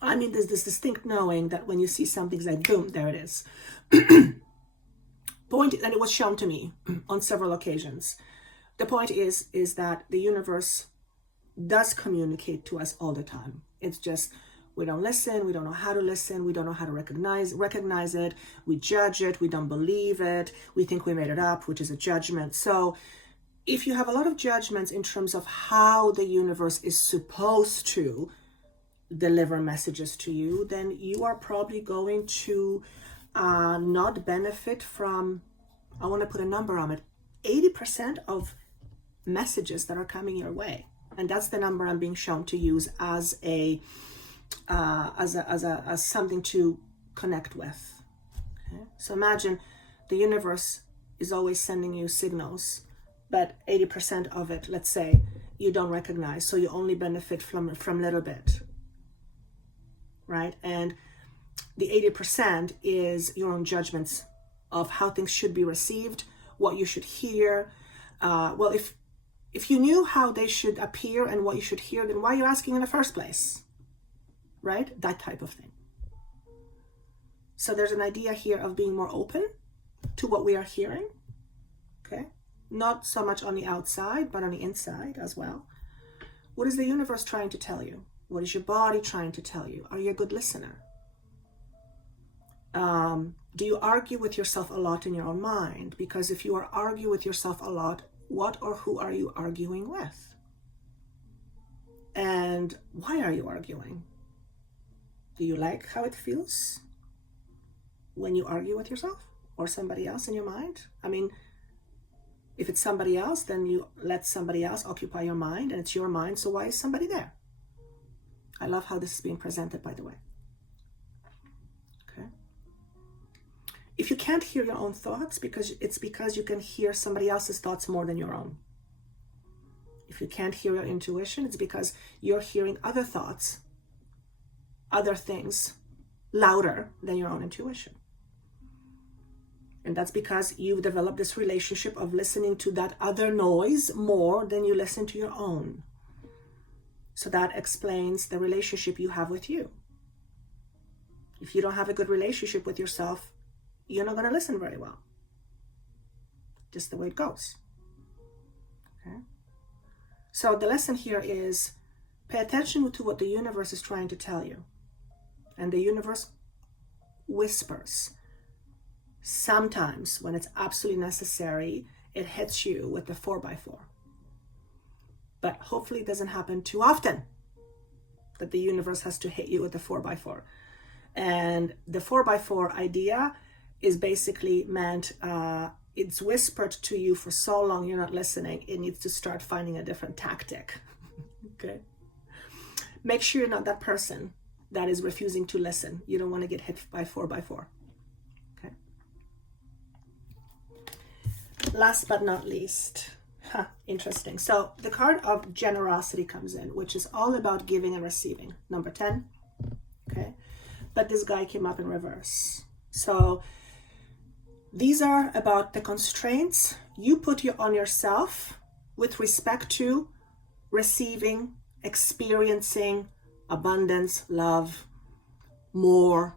I mean there's this distinct knowing that when you see something, it's like, boom, there it is. And it was shown to me on several occasions. The point is that the universe does communicate to us all the time. It's just we don't listen, we don't know how to listen, we don't know how to recognize it, we judge it, we don't believe it, we think we made it up, which is a judgment. So if you have a lot of judgments in terms of how the universe is supposed to deliver messages to you, then you are probably going to not benefit from, I want to put a number on it, 80% of messages that are coming your way. And that's the number I'm being shown to use as something to connect with. Okay? So imagine the universe is always sending you signals, but 80% of it, let's say, you don't recognize, so you only benefit from a little bit, right? And the 80% is your own judgments of how things should be received, what you should hear. Well, if you knew how they should appear and what you should hear, then why are you asking in the first place? Right? That type of thing. So there's an idea here of being more open to what we are hearing. Okay? Not so much on the outside, but on the inside as well. What is the universe trying to tell you? What is your body trying to tell you? Are you a good listener? Do you argue with yourself a lot in your own mind? Because if you are arguing with yourself a lot, what or who are you arguing with? And why are you arguing? Do you like how it feels when you argue with yourself or somebody else in your mind? I mean, if it's somebody else, then you let somebody else occupy your mind, and it's your mind, so why is somebody there? I love how this is being presented, by the way. Okay. If you can't hear your own thoughts, it's because you can hear somebody else's thoughts more than your own. If you can't hear your intuition, it's because you're hearing other thoughts, other things, louder than your own intuition. And that's because you've developed this relationship of listening to that other noise more than you listen to your own. So that explains the relationship you have with you. If you don't have a good relationship with yourself, you're not going to listen very well. Just the way it goes. Okay? So the lesson here is pay attention to what the universe is trying to tell you. And the universe whispers. Sometimes, when it's absolutely necessary, it hits you with the 4x4. But hopefully it doesn't happen too often that the universe has to hit you with the 4x4. And the 4x4 idea is basically meant, it's whispered to you for so long you're not listening, it needs to start finding a different tactic. Okay? Make sure you're not that person that is refusing to listen. You don't want to get hit by 4x4. Okay? Last but not least, interesting. So the card of generosity comes in, which is all about giving and receiving. Number 10. Okay? But this guy came up in reverse. So these are about the constraints you put on yourself with respect to receiving, experiencing abundance, love, more,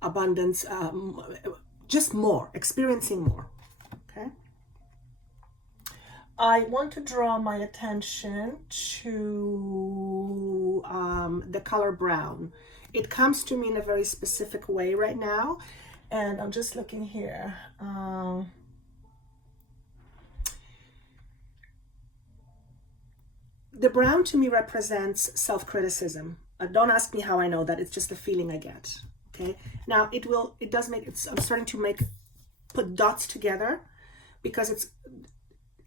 abundance, just more, experiencing more. Okay. I want to draw my attention to the color brown. It comes to me in a very specific way right now, and I'm just looking here. The brown to me represents self-criticism. Don't ask me how I know that. It's just a feeling I get. Okay. Now I'm starting to put dots together because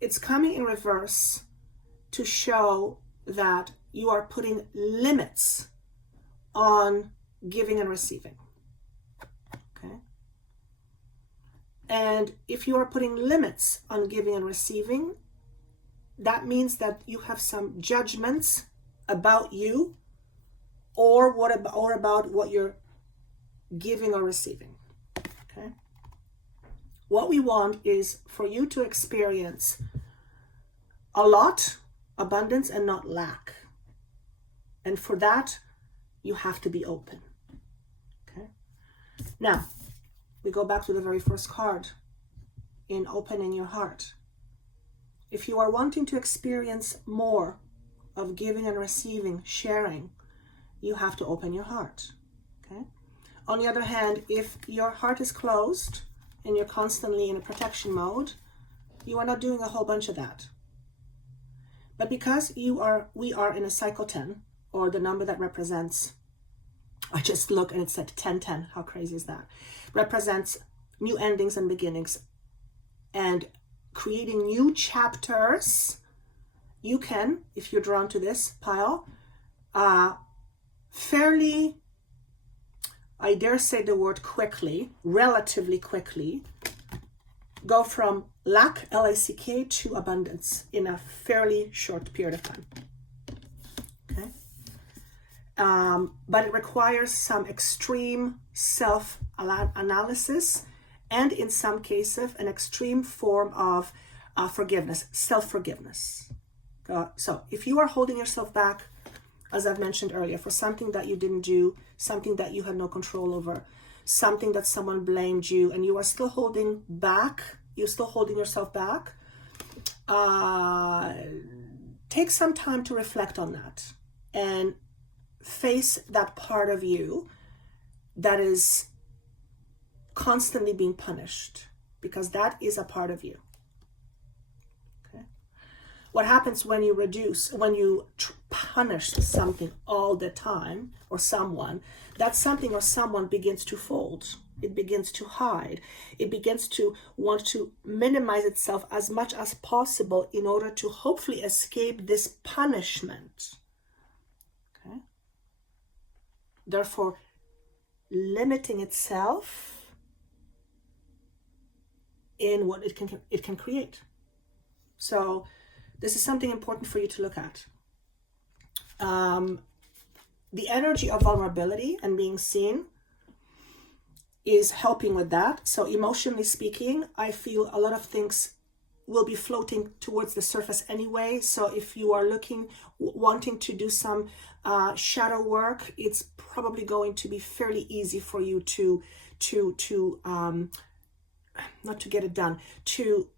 it's coming in reverse to show that you are putting limits on giving and receiving. Okay. And if you are putting limits on giving and receiving, that means that you have some judgments about you or about what you're giving or receiving. Okay? What we want is for you to experience a lot, abundance, and not lack. And for that, you have to be open. Okay? Now, we go back to the very first card. in opening your heart. If you are wanting to experience more of giving and receiving, sharing, you have to open your heart. Okay? On the other hand, if your heart is closed and you're constantly in a protection mode, you are not doing a whole bunch of that. But because we are in a cycle 10, or the number that represents, I just look and it said 1010, how crazy is that? Represents new endings and beginnings and creating new chapters. You can, if you're drawn to this pile, fairly, I dare say the word quickly, relatively quickly, go from lack, L-A-C-K, to abundance in a fairly short period of time. Okay? But it requires some extreme self-analysis and in some cases an extreme form of forgiveness, self-forgiveness. So if you are holding yourself back, as I've mentioned earlier, for something that you didn't do, something that you had no control over, something that someone blamed you, and you are still holding back, you're still holding yourself back, take some time to reflect on that and face that part of you that is constantly being punished, because that is a part of you. Okay? What happens when you punish something all the time, or someone, that something or someone begins to fold. It begins to hide. It begins to want to minimize itself as much as possible in order to hopefully escape this punishment. Okay? Therefore, limiting itself in what it can create. So this is something important for you to look at. The energy of vulnerability and being seen is helping with that. So emotionally speaking, I feel a lot of things will be floating towards the surface anyway. So if you are wanting to do some shadow work, it's probably going to be fairly easy for you to not to get it done, to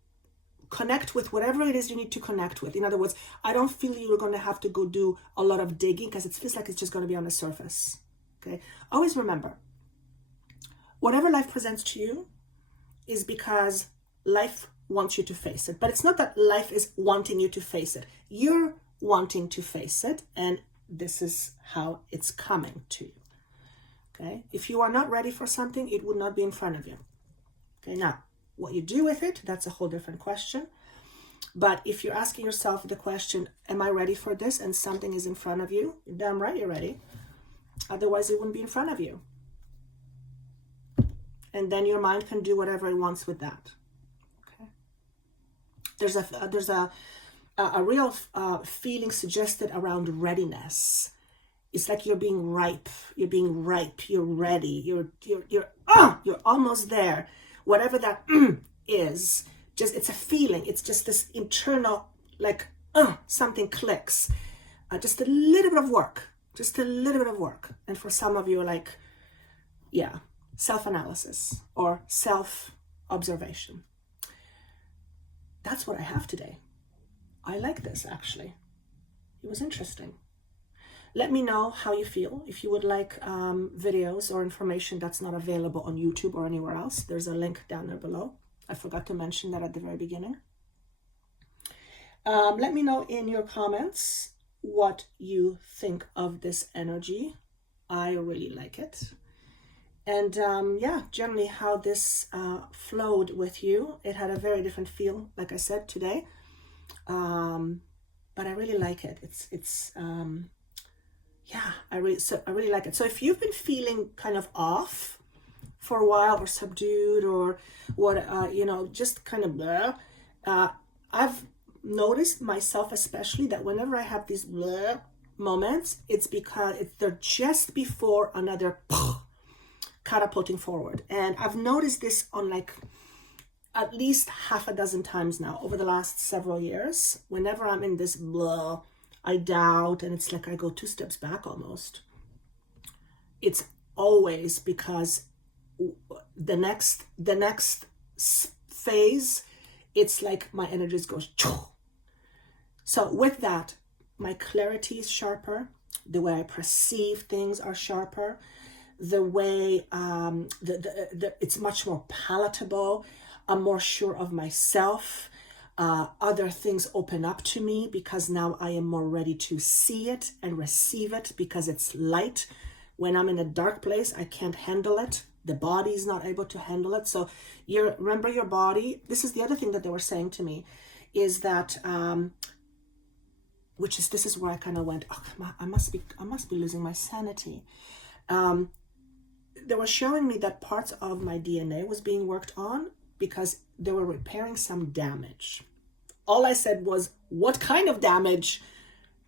connect with whatever it is you need to connect with. In other words, I don't feel you're going to have to go do a lot of digging, because it feels like it's just going to be on the surface. Okay? Always remember, whatever life presents to you is because life wants you to face it. But it's not that life is wanting you to face it. You're wanting to face it, and this is how it's coming to you. Okay? If you are not ready for something, it would not be in front of you. Okay, now, what you do with it, that's a whole different question. But if you're asking yourself the question, am I ready for this? And something is in front of you, you're damn right you're ready. Otherwise, it wouldn't be in front of you. And then your mind can do whatever it wants with that. Okay. There's a real feeling suggested around readiness. It's like you're being ripe. You're being ripe. You're ready. You're almost there. Whatever that is, just it's a feeling. It's just this internal, like, something clicks. Just a little bit of work. Just a little bit of work. And for some of you, like, yeah, self-analysis or self-observation. That's what I have today. I like this, actually. It was interesting. Let me know how you feel. If you would like videos or information that's not available on YouTube or anywhere else, there's a link down there below. I forgot to mention that at the very beginning. Let me know in your comments what you think of this energy. I really like it. And yeah, generally how this flowed with you. It had a very different feel, like I said, today. But I really like it. Yeah, I really like it. So if you've been feeling kind of off for a while, or subdued, or what, just kind of blah, I've noticed myself especially that whenever I have these blah moments, it's because they're just before another catapulting forward. And I've noticed this on like at least half a dozen times now over the last several years. Whenever I'm in this blah, I doubt, and it's like I go 2 steps back almost. It's always because the next phase, it's like my energies goes. So with that, my clarity is sharper. The way I perceive things are sharper. The way it's much more palatable. I'm more sure of myself. Other things open up to me because now I am more ready to see it and receive it because it's light. When I'm in a dark place, I can't handle it. The body is not able to handle it. So remember your body. This is the other thing that they were saying to me, is that this is where I kind of went, oh, I must be losing my sanity. They were showing me that parts of my DNA was being worked on because they were repairing some damage. All I said was, what kind of damage?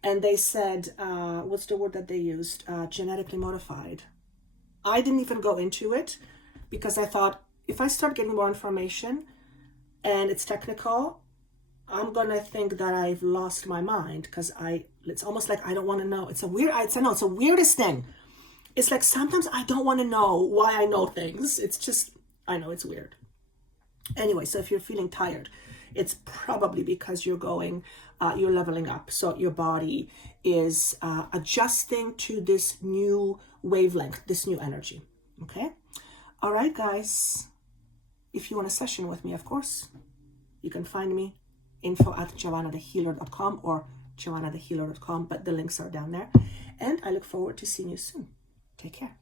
And they said, what's the word that they used? Genetically modified. I didn't even go into it because I thought, if I start getting more information and it's technical, I'm going to think that I've lost my mind because it's almost like I don't want to know. It's the weirdest thing. It's like sometimes I don't want to know why I know things. It's just, I know it's weird. Anyway, so if you're feeling tired, it's probably because you're leveling up. So your body is adjusting to this new wavelength, this new energy. Okay? All right, guys. If you want a session with me, of course, you can find me info@joannathehealer.com or joannathehealer.com, but the links are down there. And I look forward to seeing you soon. Take care.